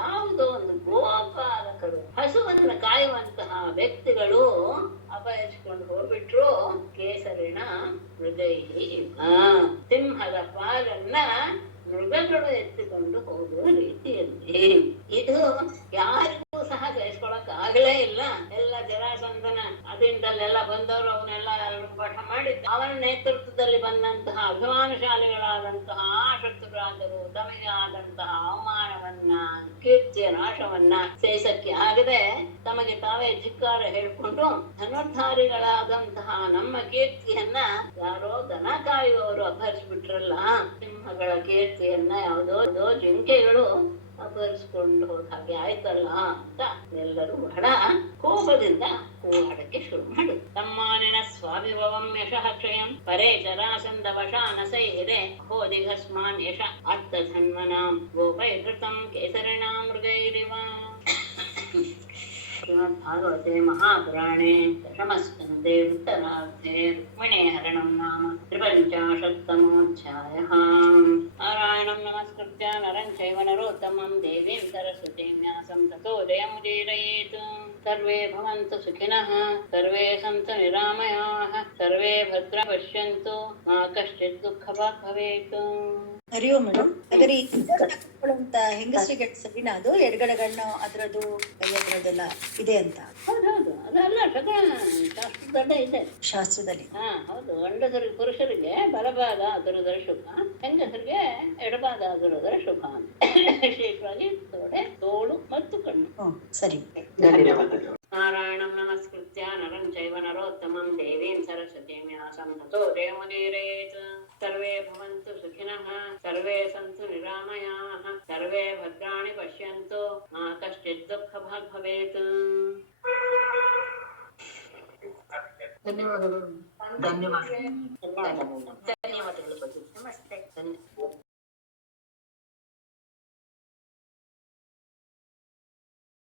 ಯಾವುದೋ ಒಂದು ಗೋಪಾಲಕರು ಹಸುವನ್ನು ಕಾಯುವಂತಹ ವ್ಯಕ್ತಿಗಳು ಅಪಹರಿಸಿಕೊಂಡು ಹೋಗ್ಬಿಟ್ರು. ಕೇಸರಿನ ಮೃಗೈಃ ಸಿಂಹದ ಪಾಲನ್ನ ಮೃಗಗಳು ಎತ್ತಿಕೊಂಡು ಹೋಗುವ ರೀತಿಯಲ್ಲಿ. ಇದು ಯಾರಿಗೂ ಸಹ ಸಹಿಸ್ಕೊಳಕ್ ಆಗಲೇ ಇಲ್ಲ. ಎಲ್ಲ ಜರಾಸಂಧನ ಅದಿಂದಲ್ಲೆಲ್ಲ ಬಂದವರು ಅವನ್ನೆಲ್ಲ ಪಾಠ ಮಾಡಿದ್ದು. ಅವನ ನೇತೃತ್ವದಲ್ಲಿ ಬಂದಂತಹ ಅಭಿಮಾನಶಾಲಿಗಳಾದಂತಹ ಶತ್ರುರಾದರು ತಮಗೆ ಆದಂತಹ ಅವಮಾನವನ್ನ ಕೀರ್ತಿಯ ನಾಶವನ್ನ ಸಹಿಸಕ್ಕೆ ಆಗದೆ ತಮಗೆ ತಾವೇ ಧಿಕ್ಕಾರ ಹೇಳ್ಕೊಂಡು ಧನುರ್ಧಾರಿಗಳಾದಂತಹ ನಮ್ಮ ಕೀರ್ತಿಯನ್ನ ಯಾರೋ ದನ ಕಾಯುವವರು ಅಪಹರಿಸ್ಬಿಟ್ರಲ್ಲ. ಸಿಂಹಗಳ ಕೀರ್ತಿಯನ್ನ ಯಾವುದೋ ಜಿಂಕೆಗಳು ಅಪಹರಿಸ್ಕೊಂಡು ಹೋದ ಹಾಗೆ ಆಯ್ತಲ್ಲ ಅಂತ ಎಲ್ಲರೂ ಬಹಳ ಕೋಪದಿಂದ ಕೂಗಾಡಕ್ಕೆ ಶುರು ಮಾಡಿ. ತಮ್ಮಾನಿನ ಸ್ವಾಭಿಭವಂ ಯಶಃ ಕ್ಷಯಂ ಪರೇ ಜರಾಸಂಧ ವಶಾನ ಸೈಹಿರೆ ಅಹೋ ದಿಘಸ್ಮಾನ್ ಯಶ ಅರ್ಥಧನ್ವನಾಂ ಗೋಪೈಕೃತಂ ಕೇಸರಿಣಾ ಮೃಗೈರಿವ. श्रीमद्भागवते महापुराणे दशमस्कन्धे उत्तरार्धे रुक्मिणी हरणं नाम 53तमोऽध्यायः। नारायणं नमस्कृत्य नरं चैव नरोत्तमं देवीं सरस्वतीं व्यासं ततो जयमुदीरयेत्। सर्वे भवन्तु सुखिनः, सर्वे सन्तु निरामयाः, सर्वे भद्रं पश्यन्तु, मा कश्चित् दुःखभाग् भवेत्. ಹರಿ ಓಂ ಮೇಡಮ್. ಹಾಗಾದ್ರೆ ಈ ಅಂತ ಹೆಂಗಸರಿಗೆ ಸರಿನಾ? ಅದು ಎಡಗಡೆಗಳನ್ನ ಅದರದ್ದು ಕೈಯದ್ರದ್ದೆಲ್ಲ ಇದೆ ಅಂತ? ಹೌದೌದು, ಅದೆಲ್ಲ ಶಾಸ್ತ್ರದಲ್ಲೇ ಇದೆ ಶಾಸ್ತ್ರದಲ್ಲಿ. ಹೌದು. ಗಂಡಸರಿಗೆ ಪುರುಷರಿಗೆ ಬಲಭಾಗ ಅದರದರ ಶುಭ, ಹೆಂಗಸರಿಗೆ ಎಡಭಾಗ ಅದರದರ ಶುಭ ಅಂತ ವಿಶೇಷವಾಗಿ ತೊಡೆ, ತೋಳು ಮತ್ತು ಕಣ್ಣು. ಸರಿ, ಧನ್ಯವಾದಗಳು. ನಾರಾಯಣಂ ನಮಸ್ಕೃತ್ಯ ನರಂ ಚೈವ ನರೋತ್ತಮಂ ದೇವೀಂ ಸರಸ್ವತೀಂ ವ್ಯಾಸಂ ತತೋ ಜಯಮುದೀರಯೇತ್. ಸರ್ವೇ ಭವಂತು ಸುಖಿನಃ, ಸರ್ವೇ ಸಂತು ನಿರಾಮಯಾಃ, ಸರ್ವೇ ಭದ್ರಾಣಿ ಪಶ್ಯಂತು, ಮಾ ಕಶ್ಚಿತ್ ದುಃಖಭಾಗ್ ಭವೇತ್. ಧನ್ಯವಾದಗಳು. ಧನ್ಯವಾದಗಳು. ನಮಸ್ತೆ.